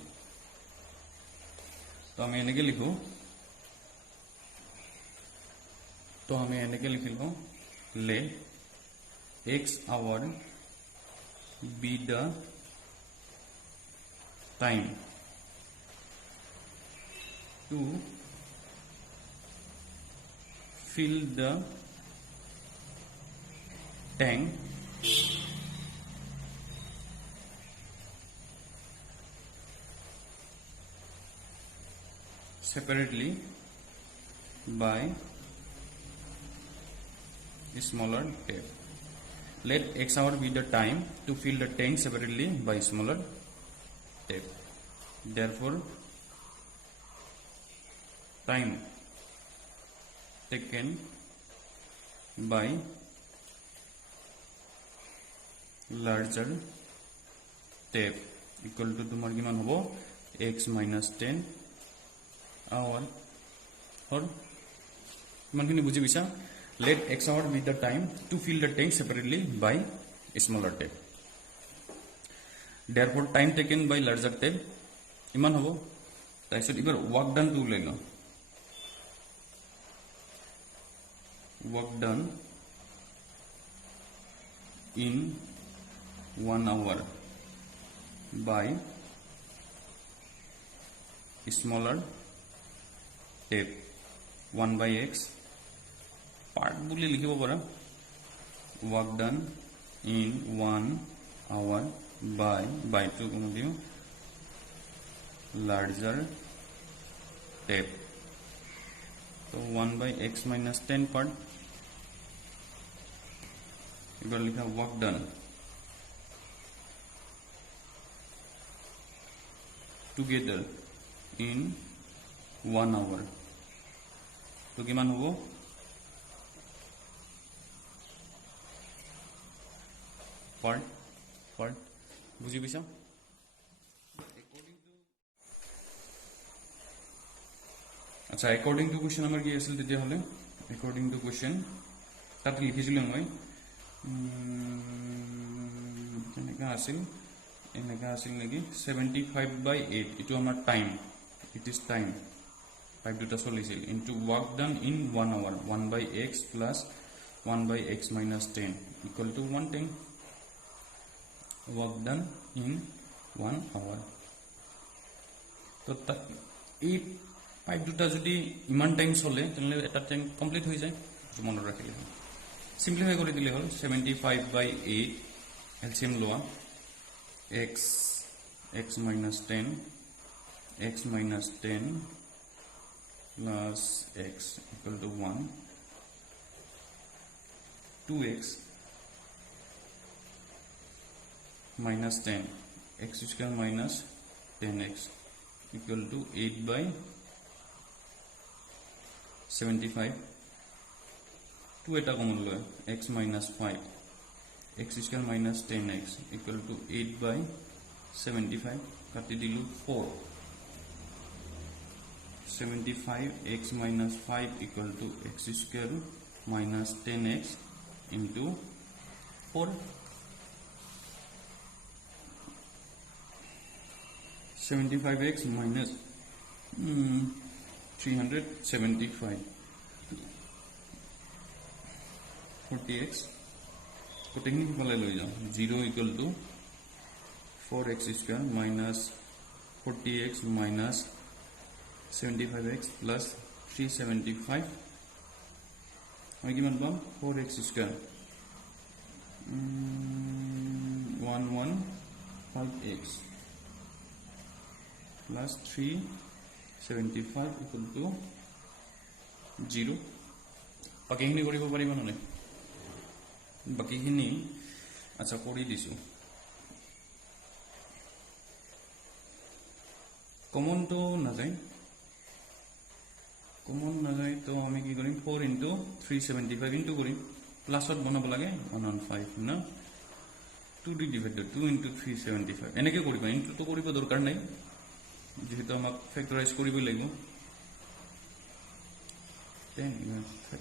তো আমি এনেকৈ লিখো तो हमें एने के लिख लो ले x hour be the time to fill the tank separately by smaller tap. Let x hour be the time to fill the tank separately by smaller tap. Therefore, time taken by larger tap equal to তোমার কিমান হ'ব x - 10 hour or কিমানখিনি বুজি পাইছা Let x hour be the time to fill the tank separately by smaller tap. Therefore, time taken by larger tap ইমান হ'ব তাৰপিছত এবাৰ work done to লৈ লওঁ work done in 1 hour by smaller tap 1/x part বুলি লিখিব পাৰা work done in 1 hour by to কোন দিও larger tap তো 1/x - 10 part এবার লিখা work done together in 1 hour তো কিমান হ'ব part বুঝি পাইছা আচ্ছা অ্যাকর্ডিং টু কোয়েশ্চন আমার কি আছিল তেতিয়া হলে অ্যাকর্ডিং টু কোয়েশ্চন তাতে লিখিছিল মই এনেকা আছিল নেকি 75/8 এটো আমার টাইম ইট ইজ টাইম 5 দুটা চলিছিল into work done in 1 hour 1/x plus 1/x - 10 equal to 1 10 work done in 1 hour তো এই পাইপ দুটা যদি ইমান টাইম চলে তাহলে এটা টাইম কমপ্লিট হৈ যায় মনত ৰাখিলে সিম্পলিফাই কৰি দিলে হ'ল 75/8 এলসিএম লোৱা x - 10 x - 10 plus x equal to 1, 2x minus 10, x square minus 10x equal to 8 by 75. 2 eta common lo x minus 5, x square minus 10x equal to 8 by 75. Kati dilu 4. 75 x minus 5 equal to x square minus 10x into 4. 75x minus 375 40x को technique वाले लो जाओ 0 equal to 4x square minus 40x minus 75x plus 375 আমি কিমান পাম 4x square 115x plus 375 equal to 0. বাকিখিনি কৰিব পাৰিব নে বাকিখিনি আচ্ছা কৰি দিছো কমন তো না যায় তো আমি কি কৰিম 4 into 375 into কৰিম প্লাসত বনাব লাগে 115 না 2d divided 2 into 375 এনেকে কৰিবা ইনটু তো কৰিব দৰকাৰ নাই যেহেতু আমাক ফ্যাক্টৰাইজ কৰিব লাগিব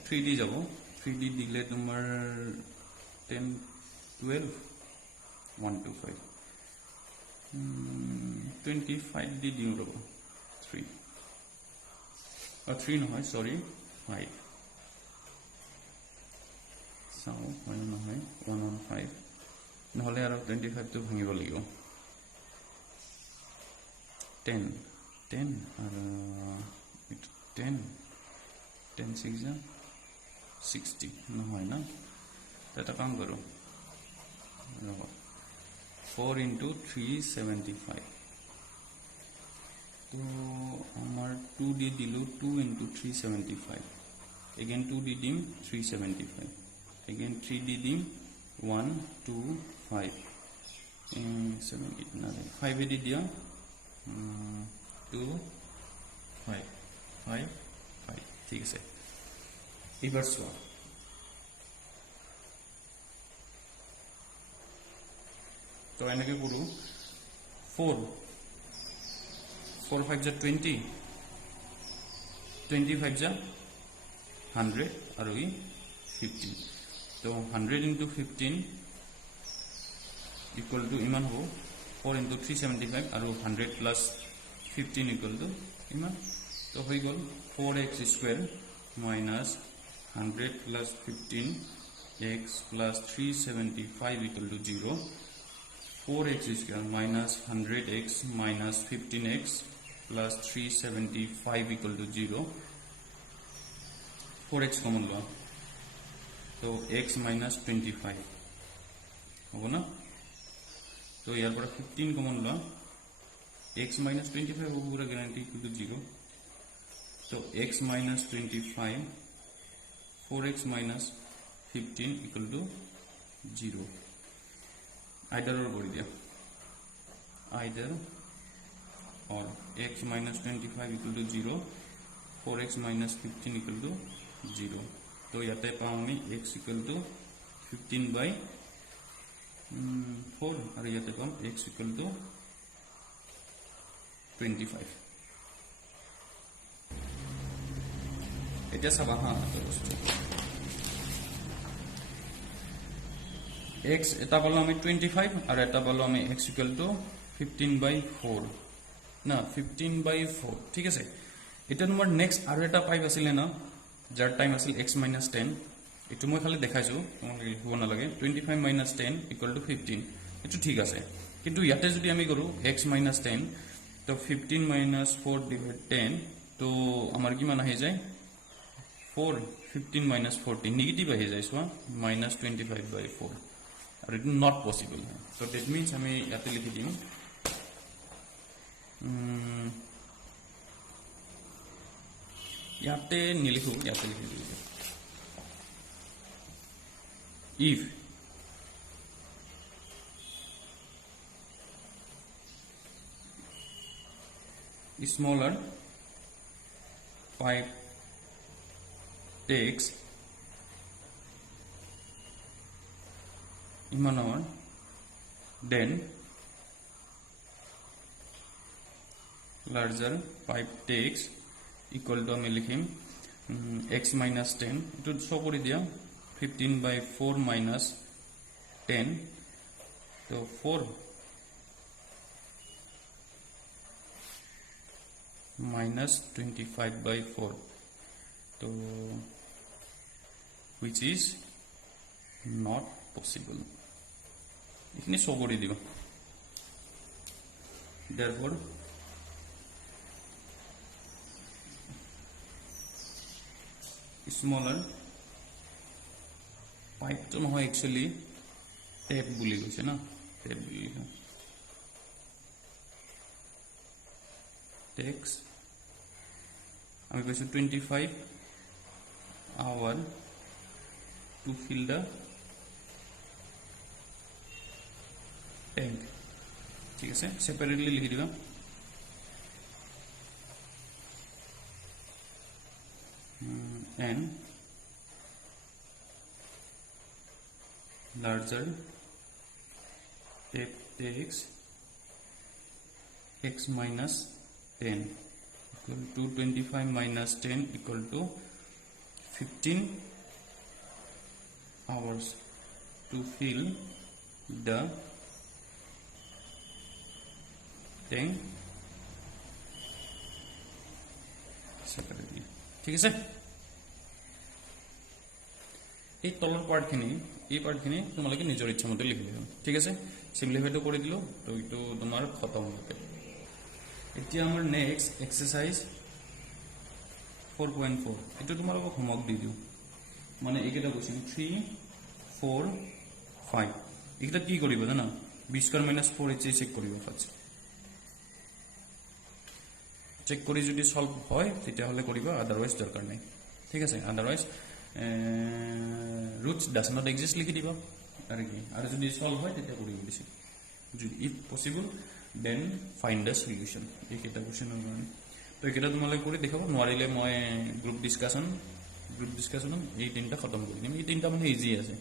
3d যাব 3d দিলে তোমাৰ 10 12 125 25 দি দিও ৰব 3 3 নহয় সৰি 5 চাও হয় নহয় 115 নহলে আৰু 25 তো ভাঙিব লাগিব 10 আৰু 10 6 60 নহয় না এটা কাম করো 4 into 375 तो हमार 2d दिलो 2 into 375 again 2d dim 375 again 3d dim 1 2 5 7 8 9 5 d दिया 2 5 5 5 ठीक है এবার সব तो এনেকে করু 4 4 5 जा 20 25 जा 100 और 15 तो 100 into 15 equal to इमान हो 4 into 375 और 100 plus 15 equal to इमान तो हो गल 4x square minus 100 plus 15x plus 375 equal to 0. 4x square minus 100x minus 15x plus 375 equal to 0. 4x common लो तो x minus 25 होगा ना तो यार पर 15 common लो x minus 25 होगा पूरा guarantee equal to 0 तो x minus 25 4x minus 15 equal to 0 either or बोल दिया either or x minus 25 equal to 0 4x minus 15 equal to 0 तो याते पाऊंगी x equal to 15 by 4 और याते पाऊं x equal to 25 এটা সব হ্যাঁ x এটা বলো আমি 25 আর এটা বলো আমি x equal to 15 by 4 না 15 by 4 ঠিক আছে এটা তোমাৰ নেক্সট আৰু এটা পাইব আছিল না যাৰ টাইম আছিল x minus 10 এটো মই খালি দেখাইছো তোমাক হ'ব না লাগে 25 minus 10 equal to 15 এটো ঠিক আছে কিন্তু ইয়াতে যদি আমি কৰো x minus 10 তো 15 minus 4 divided 10 তো আমাৰ কি মান আহি যায় 4 15 minus 40 नेगेटिव आ जाए सो minus 25 by 4 और इट नॉट पॉसिबल है so that means हमें याते लिख दी ইয়াতে নিলিখো, ইয়াতে লিখি দিওঁ। ইফ smaller pipe takes ইমান hour, then larger pipe takes equal to আমি লিখিম x minus 10, এটো শো কৰি দিয়া 15/4 minus 10, তো 4 minus 25/4, so which is not possible. এখানে শো করে দিব। therefore smaller pipe তো নহয়, actually টেপ বুলি কৈছে না, টেপ বুলি লিখা takes আমি কৈছো 25 hour to fill the tank, ঠিক আছে, সেপারেটলি লিখি দিবা। and larger tape takes x minus 10 equal to 25 minus 10 equal to 15 hours to fill the tank separately, ঠিক আছে। এই তলৰ পাৰ্টখিনি, এই পাৰ্টখিনি তোমালোকে নিজৰ ইচ্ছা মতে লিখি দিবা, ঠিক আছে। সিম্পলিফাইটো কৰি দিলো, তো এইটো তোমাৰ খতম হ'ব। এতিয়া আমাৰ নেক্সট এক্সাৰসাইজ 4.4, এইটো তোমালোকক হোমৱৰ্ক দি দিওঁ, মানে এইকেইটা কুৱেশ্যন 3, 4, 5, এইকেইটা কি কৰিব জানা, b² - 4ac চেক কৰিব। ফাৰ্ষ্ট চেক কৰি যদি সলভ হয় তেতিয়াহ'লে কৰিবা, আদাৰৱাইজ দৰকাৰ নাই, ঠিক আছে। Otherwise roots does not exist লিখি দিবা আৰু কি, আৰু যদি সলভ হয় তেতিয়া কৰিব দিছে। if possible then find the solution, এইকেইটা কুৱেশ্যনৰ কাৰণে। তো এইকেইটা তোমালোকে কৰি দেখাব, নোৱাৰিলে মই গ্ৰুপ ডিছকাশ্যনত এই তিনিটা খতম কৰি দিম। এই তিনিটা মানে ইজি আছে।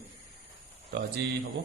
তো আজি হ'ব।